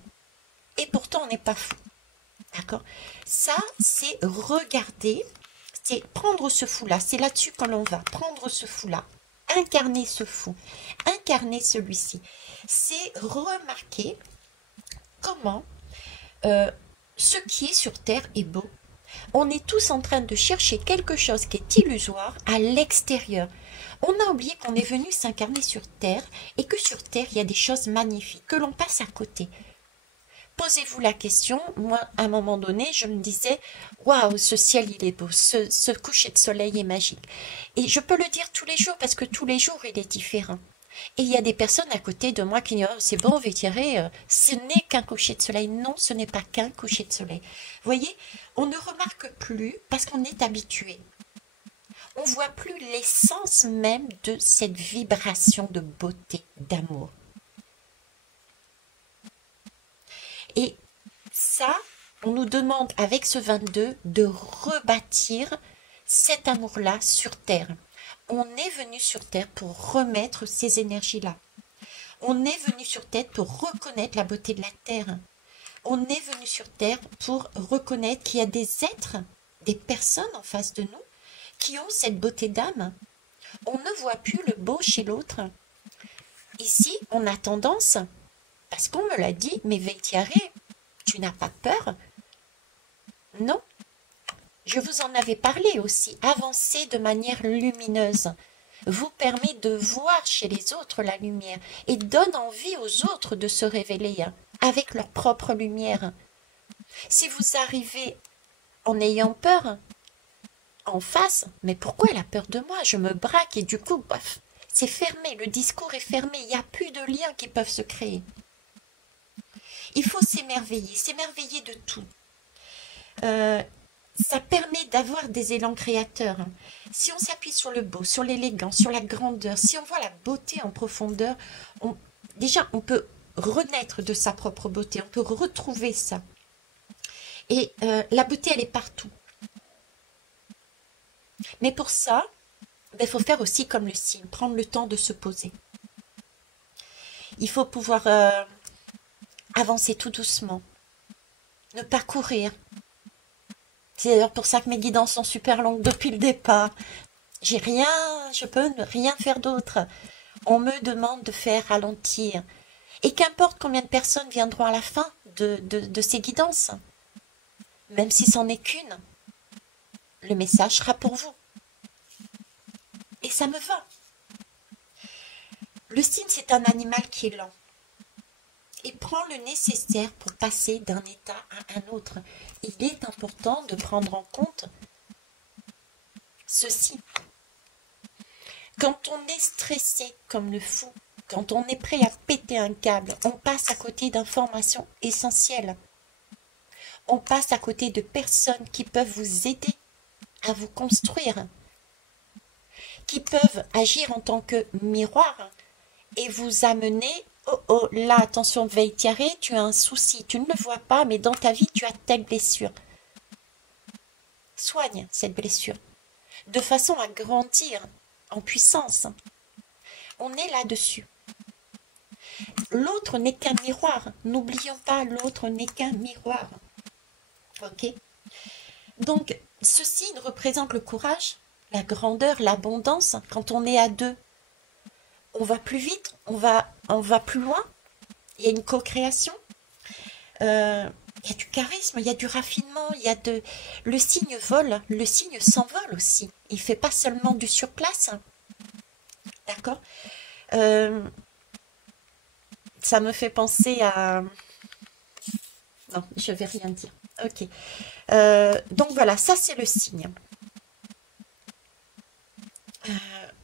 Et pourtant on n'est pas fou. D'accord? Ça, c'est regarder, c'est prendre ce fou-là, c'est là-dessus que l'on va, prendre ce fou-là, incarner ce fou, incarner celui-ci. C'est remarquer comment ce qui est sur Terre est beau. On est tous en train de chercher quelque chose qui est illusoire à l'extérieur. On a oublié qu'on est venu s'incarner sur Terre et que sur Terre, il y a des choses magnifiques, que l'on passe à côté. Posez-vous la question, moi, à un moment donné, je me disais, waouh, ce ciel, il est beau, ce coucher de soleil est magique. Et je peux le dire tous les jours, parce que tous les jours, il est différent. Et il y a des personnes à côté de moi qui disent, oh, c'est bon, Vétiré, ce n'est qu'un coucher de soleil. Non, ce n'est pas qu'un coucher de soleil. Vous voyez, on ne remarque plus parce qu'on est habitué. On ne voit plus l'essence même de cette vibration de beauté, d'amour. Et ça, on nous demande avec ce 22 de rebâtir cet amour-là sur Terre. On est venu sur Terre pour remettre ces énergies-là. On est venu sur Terre pour reconnaître la beauté de la Terre. On est venu sur Terre pour reconnaître qu'il y a des êtres, des personnes en face de nous qui ont cette beauté d'âme. On ne voit plus le beau chez l'autre. Ici, on a tendance, parce qu'on me l'a dit, mais Véitiaré, tu n'as pas peur? Non. Je vous en avais parlé aussi. Avancer de manière lumineuse vous permet de voir chez les autres la lumière et donne envie aux autres de se révéler avec leur propre lumière. Si vous arrivez en ayant peur, en face, mais pourquoi elle a peur de moi? Je me braque et du coup, bref, c'est fermé, le discours est fermé, il n'y a plus de liens qui peuvent se créer. Il faut s'émerveiller de tout. Ça permet d'avoir des élans créateurs. Si on s'appuie sur le beau, sur l'élégance, sur la grandeur, si on voit la beauté en profondeur, déjà on peut renaître de sa propre beauté, on peut retrouver ça. Et la beauté, elle est partout. Mais pour ça, il faut faire aussi comme le cygne, prendre le temps de se poser. Il faut pouvoir avancer tout doucement, ne pas courir. C'est d'ailleurs pour ça que mes guidances sont super longues depuis le départ. Je peux rien faire d'autre. On me demande de faire ralentir. Et qu'importe combien de personnes viendront à la fin de ces guidances, même si c'en est qu'une, le message sera pour vous. Et ça me va. Le cygne, c'est un animal qui est lent. Il prend le nécessaire pour passer d'un état à un autre. Il est important de prendre en compte ceci. Quand on est stressé comme le fou, quand on est prêt à péter un câble, on passe à côté d'informations essentielles. On passe à côté de personnes qui peuvent vous aider à vous construire, qui peuvent agir en tant que miroir et vous amener « Oh oh, là, attention, Véitiaré, tu as un souci, tu ne le vois pas, mais dans ta vie, tu as telle blessure. » Soigne cette blessure, de façon à grandir en puissance. On est là-dessus. L'autre n'est qu'un miroir. N'oublions pas, l'autre n'est qu'un miroir. Ok? Donc, ce signe représente le courage, la grandeur, l'abondance. Quand on est à deux, on va plus vite, on va plus loin. Il y a une co-création. Il y a du charisme, il y a du raffinement, le signe vole, le signe s'envole aussi. Il fait pas seulement du surplace. D'accord? Ça me fait penser à... Non, je vais rien dire. Ok. Donc voilà, ça c'est le signe.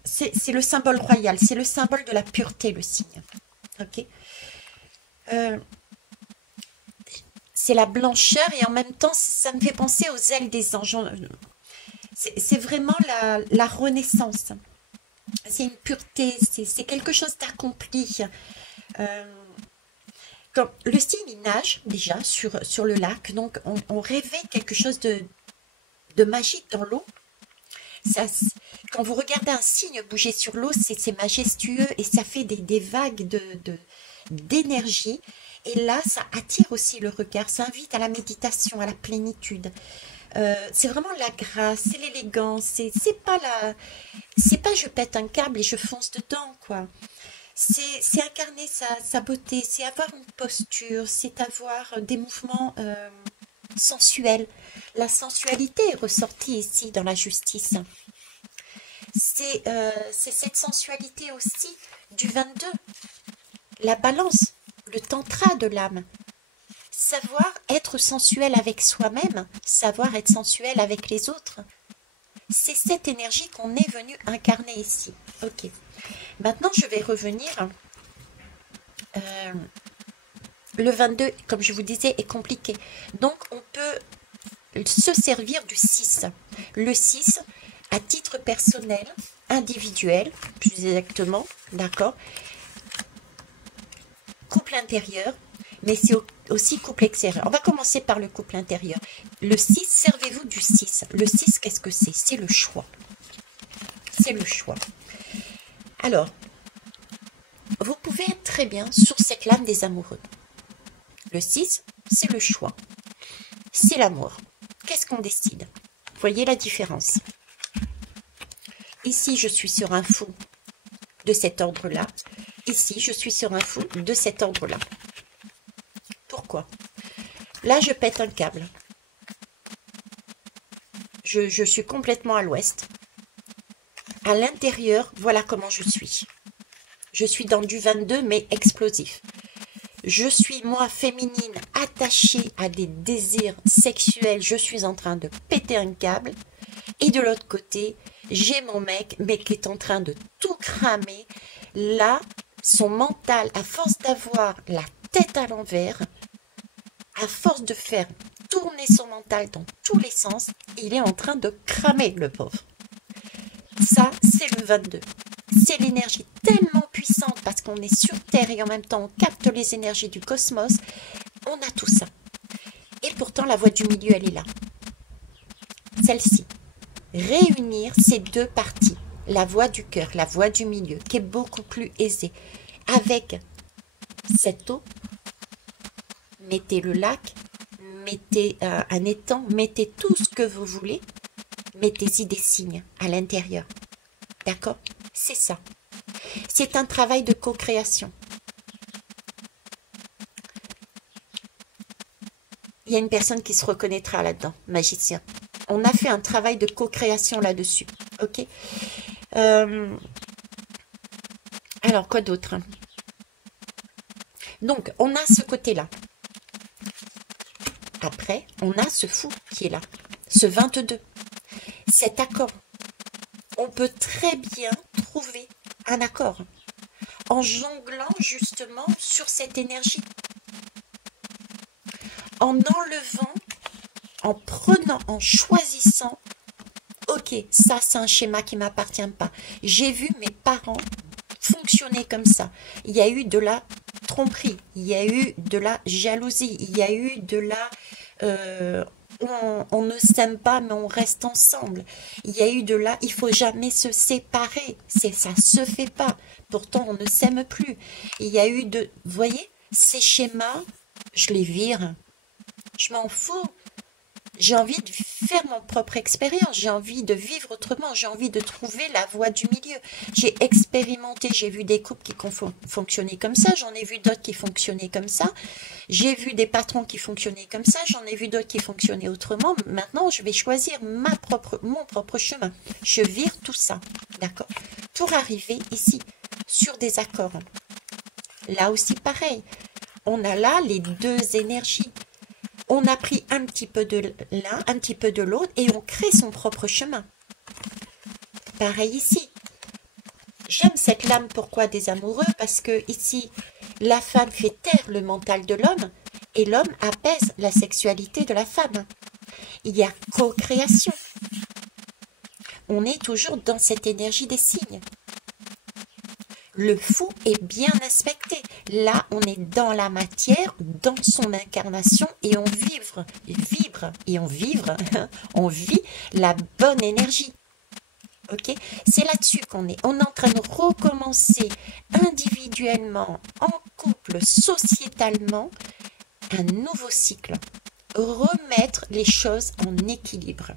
C'est le symbole royal, c'est le symbole de la pureté, le signe. Ok. C'est la blancheur et en même temps, ça me fait penser aux ailes des anges. C'est vraiment la renaissance. C'est une pureté, c'est quelque chose d'accompli. Le signe, il nage déjà sur le lac, donc on réveille quelque chose de magique dans l'eau. Quand vous regardez un cygne bouger sur l'eau, c'est majestueux et ça fait des vagues d'énergie. Et là, ça attire aussi le regard, ça invite à la méditation, à la plénitude. C'est vraiment la grâce, c'est l'élégance, c'est pas je pète un câble et je fonce dedans, quoi. C'est incarner sa beauté, c'est avoir une posture, c'est avoir des mouvements sensuels. La sensualité est ressortie ici dans la justice. C'est cette sensualité aussi du 22, la balance, le tantra de l'âme. Savoir être sensuel avec soi-même, savoir être sensuel avec les autres. C'est cette énergie qu'on est venu incarner ici. Ok. Maintenant, je vais revenir. euh, le 22, comme je vous disais, est compliqué. Donc, on peut se servir du 6. Le 6, à titre personnel, individuel, plus exactement, d'accord, couple intérieur, mais c'est aussi couple extérieur. On va commencer par le couple intérieur. Le 6, servez-vous du 6. Le 6, qu'est-ce que c'est? C'est le choix. C'est le choix. Alors, vous pouvez être très bien sur cette lame des amoureux. Le 6, c'est le choix. C'est l'amour. Qu'est-ce qu'on décide? Voyez la différence. Ici, je suis sur un fou de cet ordre-là. Ici, je suis sur un fou de cet ordre-là. Pourquoi? Là, je pète un câble. Je suis complètement à l'ouest. À l'intérieur, voilà comment je suis. Je suis dans du 22, mais explosif. Je suis, moi, féminine, attachée à des désirs sexuels. Je suis en train de péter un câble. Et de l'autre côté, j'ai mon mec, mais qui est en train de tout cramer. Là, son mental, à force d'avoir la tête à l'envers, à force de faire tourner son mental dans tous les sens, il est en train de cramer, le pauvre. Ça, c'est le 22. C'est l'énergie tellement puissante parce qu'on est sur Terre et en même temps on capte les énergies du cosmos. On a tout ça. Et pourtant, la voie du milieu, elle est là. Celle-ci. Réunir ces deux parties. La voie du cœur, la voie du milieu, qui est beaucoup plus aisée. Avec cette eau, mettez le lac, mettez un étang, mettez tout ce que vous voulez. Mettez-y des signes à l'intérieur. D'accord? C'est ça. C'est un travail de co-création. Il y a une personne qui se reconnaîtra là-dedans, magicien. On a fait un travail de co-création là-dessus. Ok? Alors, quoi d'autre? Donc, on a ce côté-là. Après, on a ce fou qui est là. Ce 22. Cet accord. On peut très bien trouver un accord en jonglant justement sur cette énergie. En enlevant, en prenant, en choisissant, ok, ça c'est un schéma qui ne m'appartient pas. J'ai vu mes parents fonctionner comme ça. Il y a eu de la tromperie, il y a eu de la jalousie, il y a eu de la... on ne s'aime pas mais on reste ensemble. Il y a eu de là, il faut jamais se séparer. Ça se fait pas. Pourtant on ne s'aime plus. Il y a eu de... Vous voyez, ces schémas, je les vire. Je m'en fous. J'ai envie de faire mon propre expérience, j'ai envie de vivre autrement, j'ai envie de trouver la voie du milieu. J'ai expérimenté, j'ai vu des couples qui fonctionnaient comme ça, j'en ai vu d'autres qui fonctionnaient comme ça, j'ai vu des patrons qui fonctionnaient comme ça, j'en ai vu d'autres qui fonctionnaient autrement. Maintenant, je vais choisir mon propre chemin. Je vire tout ça, d'accord? Pour arriver ici, sur des accords. Là aussi, pareil. On a là les deux énergies. On a pris un petit peu de l'un, un petit peu de l'autre et on crée son propre chemin. Pareil ici. J'aime cette lame, pourquoi des amoureux? Parce que ici, la femme fait taire le mental de l'homme et l'homme apaise la sexualité de la femme. Il y a co-création. On est toujours dans cette énergie des signes. Le fou est bien aspecté. Là, on est dans la matière, dans son incarnation, et on vibre, on vit la bonne énergie. Ok? C'est là-dessus qu'on est. On est en train de recommencer individuellement, en couple, sociétalement, un nouveau cycle. Remettre les choses en équilibre.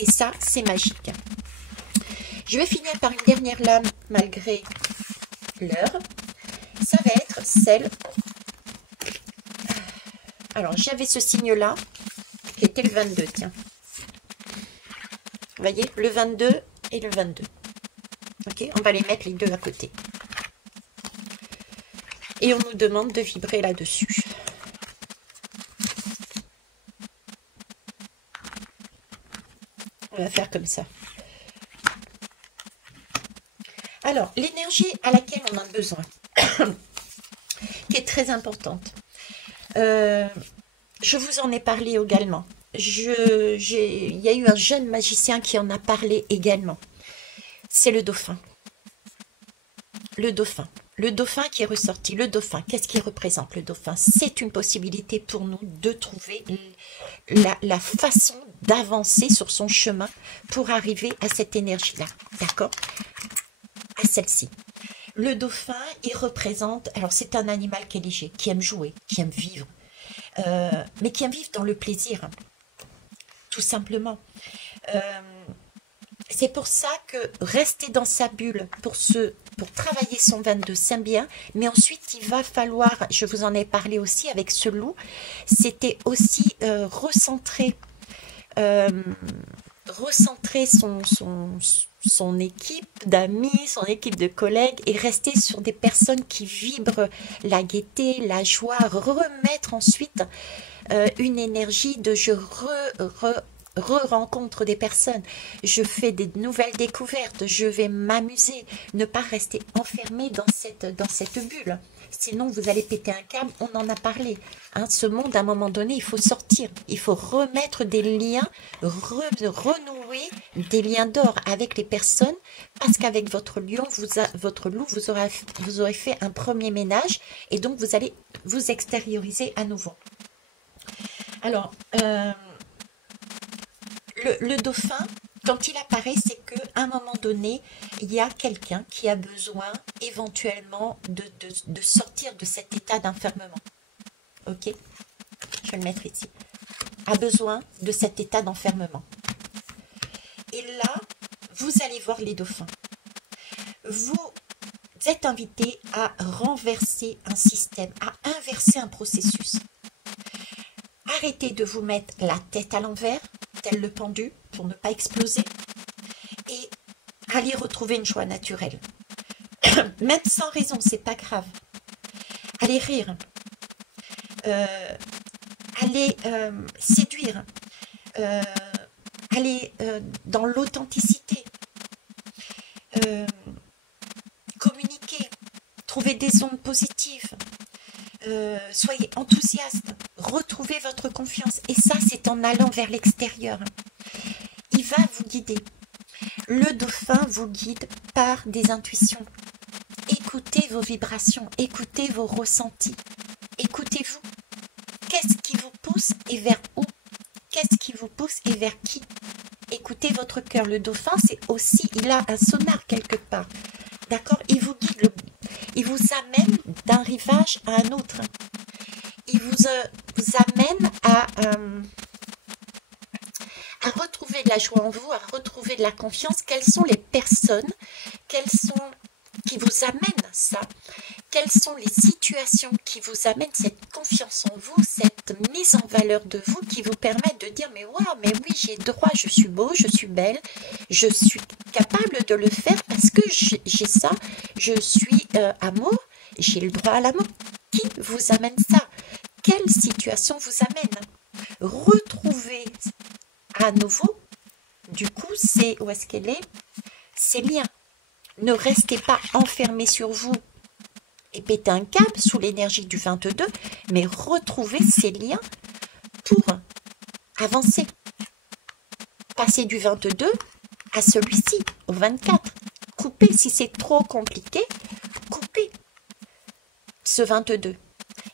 Et ça, c'est magique. Je vais finir par une dernière lame, malgré l'heure. Ça va être celle... Alors, j'avais ce signe-là, qui était le 22, tiens. Vous voyez, le 22 et le 22. Ok, on va les mettre les deux à côté. Et on nous demande de vibrer là-dessus. On va faire comme ça. Alors, l'énergie à laquelle on a besoin, qui est très importante. Euh, je vous en ai parlé également. Il y a eu un jeune magicien qui en a parlé également. C'est le dauphin. Le dauphin. Le dauphin qui est ressorti. Le dauphin, qu'est-ce qu'il représente le dauphin? C'est une possibilité pour nous de trouver la façon d'avancer sur son chemin pour arriver à cette énergie-là. D'accord? À celle-ci. Le dauphin, il représente... Alors, c'est un animal qui est léger, qui aime jouer, qui aime vivre. Mais qui aime vivre dans le plaisir, hein, tout simplement. Euh, c'est pour ça que rester dans sa bulle pour travailler son 22, c'est bien, mais ensuite il va falloir, je vous en ai parlé aussi avec ce loup, c'était aussi euh, recentrer son équipe d'amis, son équipe de collègues et rester sur des personnes qui vibrent la gaieté, la joie, remettre ensuite une énergie de je re-rencontre des personnes, je fais des nouvelles découvertes, je vais m'amuser, ne pas rester enfermé dans cette bulle. Sinon, vous allez péter un câble, on en a parlé. Hein, ce monde, à un moment donné, il faut sortir, il faut remettre des liens, renouer des liens d'or avec les personnes, parce qu'avec votre lion, votre loup, vous aurez fait un premier ménage, et donc vous allez vous extérioriser à nouveau. Alors, le dauphin, quand il apparaît, c'est qu'à un moment donné, il y a quelqu'un qui a besoin éventuellement de sortir de cet état d'enfermement. Ok? Je vais le mettre ici. A besoin de cet état d'enfermement. Et là, vous allez voir les dauphins. Vous êtes invité à renverser un système, à inverser un processus. Arrêtez de vous mettre la tête à l'envers, tel le pendu, pour ne pas exploser, et allez retrouver une joie naturelle. Même sans raison, c'est pas grave. Allez rire, allez séduire, allez dans l'authenticité, communiquer, trouver des ondes positives. Soyez enthousiaste, retrouvez votre confiance. Et ça, c'est en allant vers l'extérieur. Il va vous guider. Le dauphin vous guide par des intuitions. Écoutez vos vibrations, écoutez vos ressentis. Écoutez-vous. Qu'est-ce qui vous pousse et vers où? Qu'est-ce qui vous pousse et vers qui? Écoutez votre cœur. Le dauphin, c'est aussi, il a un sonar quelque part. D'accord? Il vous guide, il vous amène d'un rivage à un autre. Il vous amène à retrouver de la joie en vous, à retrouver de la confiance. Quelles sont les personnes qui vous amènent ça? Quelles sont les situations qui vous amènent cette confiance en vous, cette mise en valeur de vous qui vous permettent de dire mais waouh, mais oui, j'ai droit, je suis beau, je suis belle, je suis capable de le faire parce que j'ai ça, je suis amour, j'ai le droit à l'amour. Qui vous amène ça? Quelle situation vous amène? Retrouvez à nouveau, du coup, c'est où est-ce qu'elle est? Ces liens. Ne restez pas enfermé sur vous et péter un câble sous l'énergie du 22, mais retrouvez ces liens pour avancer. Passer du 22 à celui-ci, au 24. Coupez, si c'est trop compliqué, coupez ce 22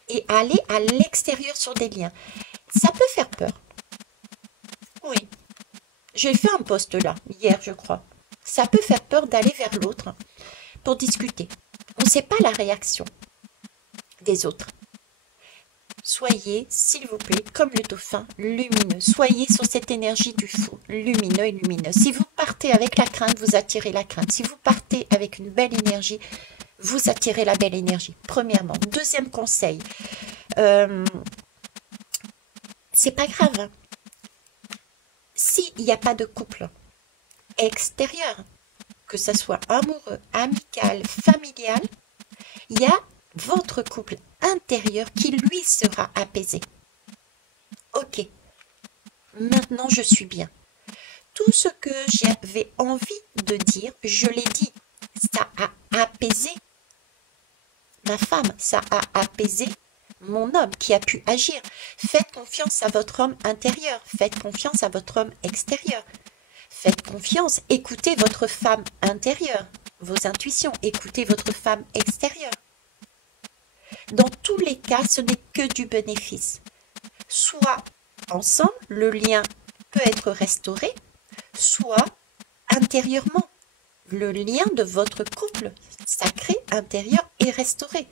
et allez à l'extérieur sur des liens. Ça peut faire peur. Oui, j'ai fait un post là, hier je crois. Ça peut faire peur d'aller vers l'autre pour discuter. On ne sait pas la réaction des autres. Soyez, s'il vous plaît, comme le dauphin, lumineux. Soyez sur cette énergie du feu, lumineux et lumineux. Si vous partez avec la crainte, vous attirez la crainte. Si vous partez avec une belle énergie, vous attirez la belle énergie. Premièrement. Deuxième conseil, c'est pas grave. S'il n'y a pas de couple extérieur, que ce soit amoureux, amical, familial, il y a votre couple intérieur qui lui sera apaisé. Ok, maintenant je suis bien. Tout ce que j'avais envie de dire, je l'ai dit. ça a apaisé ma femme, ça a apaisé mon homme qui a pu agir. Faites confiance à votre homme intérieur, faites confiance à votre homme extérieur. Faites confiance, écoutez votre femme intérieure, vos intuitions, écoutez votre femme extérieure. Dans tous les cas, ce n'est que du bénéfice. Soit ensemble, le lien peut être restauré, soit intérieurement. Le lien de votre couple sacré intérieur est restauré.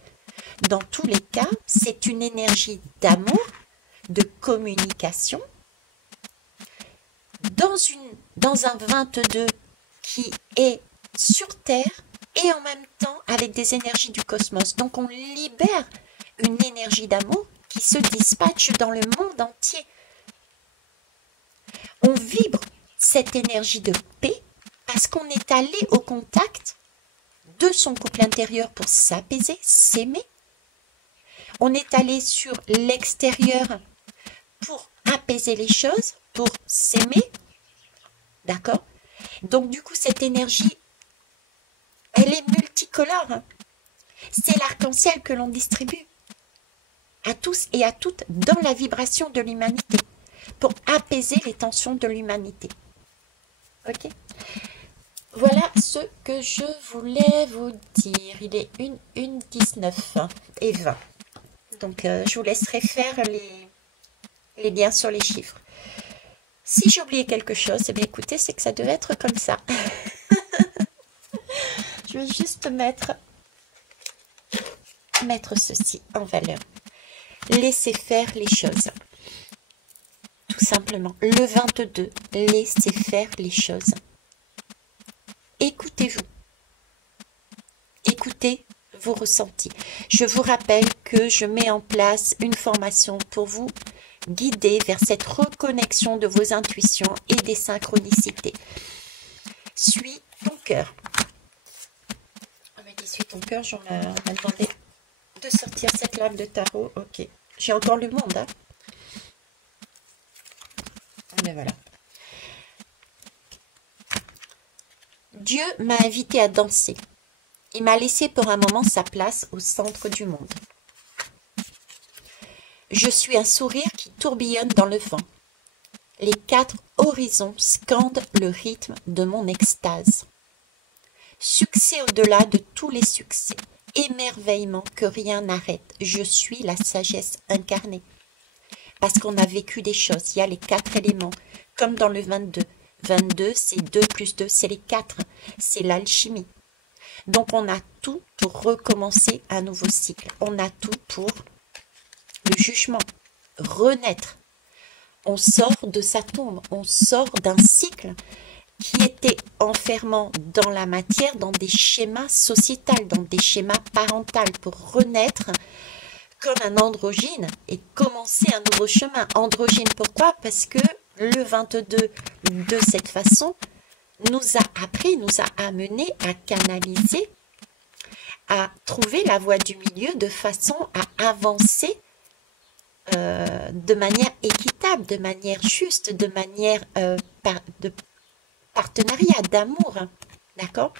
Dans tous les cas, c'est une énergie d'amour, de communication, dans un 22 qui est sur Terre et en même temps avec des énergies du cosmos. Donc on libère une énergie d'amour qui se dispatche dans le monde entier. On vibre cette énergie de paix parce qu'on est allé au contact de son couple intérieur pour s'apaiser, s'aimer. On est allé sur l'extérieur pour apaiser les choses, pour s'aimer. D'accord? Donc du coup, cette énergie, elle est multicolore. C'est l'arc-en-ciel que l'on distribue à tous et à toutes dans la vibration de l'humanité pour apaiser les tensions de l'humanité. Ok? Voilà ce que je voulais vous dire. Il est 1h19 et 20. Donc, je vous laisserai faire les liens sur les chiffres. Si j'ai oublié quelque chose, eh bien, écoutez, c'est que ça devait être comme ça. Je vais juste mettre ceci en valeur. Laissez faire les choses. Tout simplement. Le 22, laissez faire les choses. Écoutez-vous. Écoutez vos ressentis. Je vous rappelle que je mets en place une formation pour vous guider vers cette reconnexion de vos intuitions et des synchronicités. Suis ton cœur. On m'a dit suis ton cœur, on m'a demandé de sortir cette lame de tarot. Ok, j'ai encore le monde. Hein. Mais voilà. Dieu m'a invité à danser. Il m'a laissé pour un moment sa place au centre du monde. Je suis un sourire qui tourbillonne dans le vent. Les 4 horizons scandent le rythme de mon extase. Succès au-delà de tous les succès. Émerveillement que rien n'arrête. Je suis la sagesse incarnée. Parce qu'on a vécu des choses. Il y a les 4 éléments. Comme dans le 22. 22, c'est 2 plus 2, c'est les 4. C'est l'alchimie. Donc on a tout pour recommencer un nouveau cycle. On a tout pour le jugement, renaître. On sort de sa tombe, on sort d'un cycle qui était enfermant dans la matière, dans des schémas sociétals, dans des schémas parentaux, pour renaître comme un androgyne et commencer un nouveau chemin. Androgyne, pourquoi? Parce que le 22, de cette façon, nous a appris, nous a amené à canaliser, à trouver la voie du milieu de façon à avancer de manière équitable, de manière juste, de manière de partenariat, d'amour. D'accord?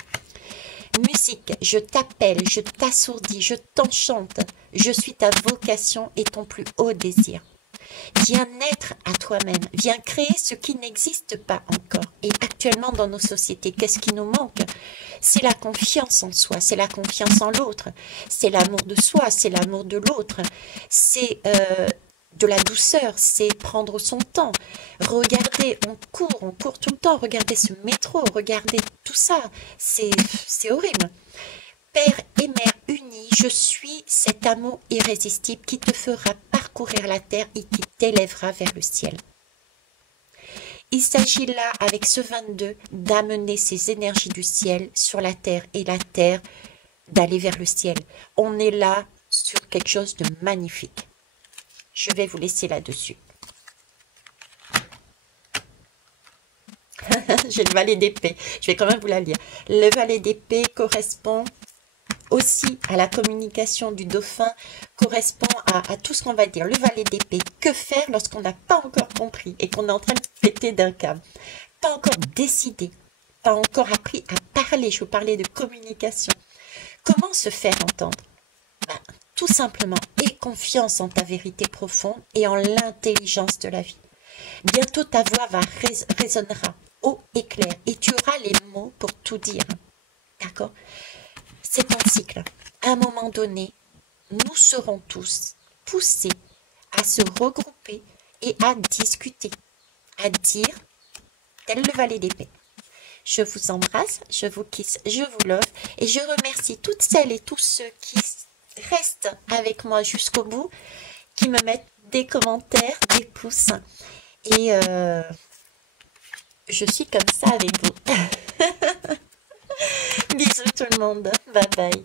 Musique, je t'appelle, je t'assourdis, je t'enchante. Je suis ta vocation et ton plus haut désir. Viens naître à toi-même, viens créer ce qui n'existe pas encore. Et actuellement dans nos sociétés, qu'est-ce qui nous manque? C'est la confiance en soi, c'est la confiance en l'autre, c'est l'amour de soi, c'est l'amour de l'autre, c'est de la douceur, c'est prendre son temps. Regardez, on court tout le temps, regardez ce métro, regardez tout ça, c'est horrible. Père et mère unis, je suis cet amour irrésistible qui te fera parcourir la terre et qui t'élèvera vers le ciel. Il s'agit là, avec ce 22, d'amener ces énergies du ciel sur la terre et la terre d'aller vers le ciel. On est là sur quelque chose de magnifique. Je vais vous laisser là-dessus. J'ai le valet d'épée. Je vais quand même vous la lire. Le valet d'épée correspond aussi à la communication du dauphin, correspond à tout ce qu'on va dire. Le valet d'épée, que faire lorsqu'on n'a pas encore compris et qu'on est en train de péter d'un câble? Pas encore décidé. pas encore appris à parler. Je vous parlais de communication. Comment se faire entendre? Ben, tout simplement, aie confiance en ta vérité profonde et en l'intelligence de la vie. Bientôt ta voix résonnera haut et clair et tu auras les mots pour tout dire. D'accord? C'est un cycle. À un moment donné, nous serons tous poussés à se regrouper et à discuter, à dire tel le valet d'épée. Je vous embrasse, je vous kiss, je vous love et je remercie toutes celles et tous ceux qui restent avec moi jusqu'au bout, qui me mettent des commentaires, des pouces et je suis comme ça avec vous. Bisous tout le monde, bye bye.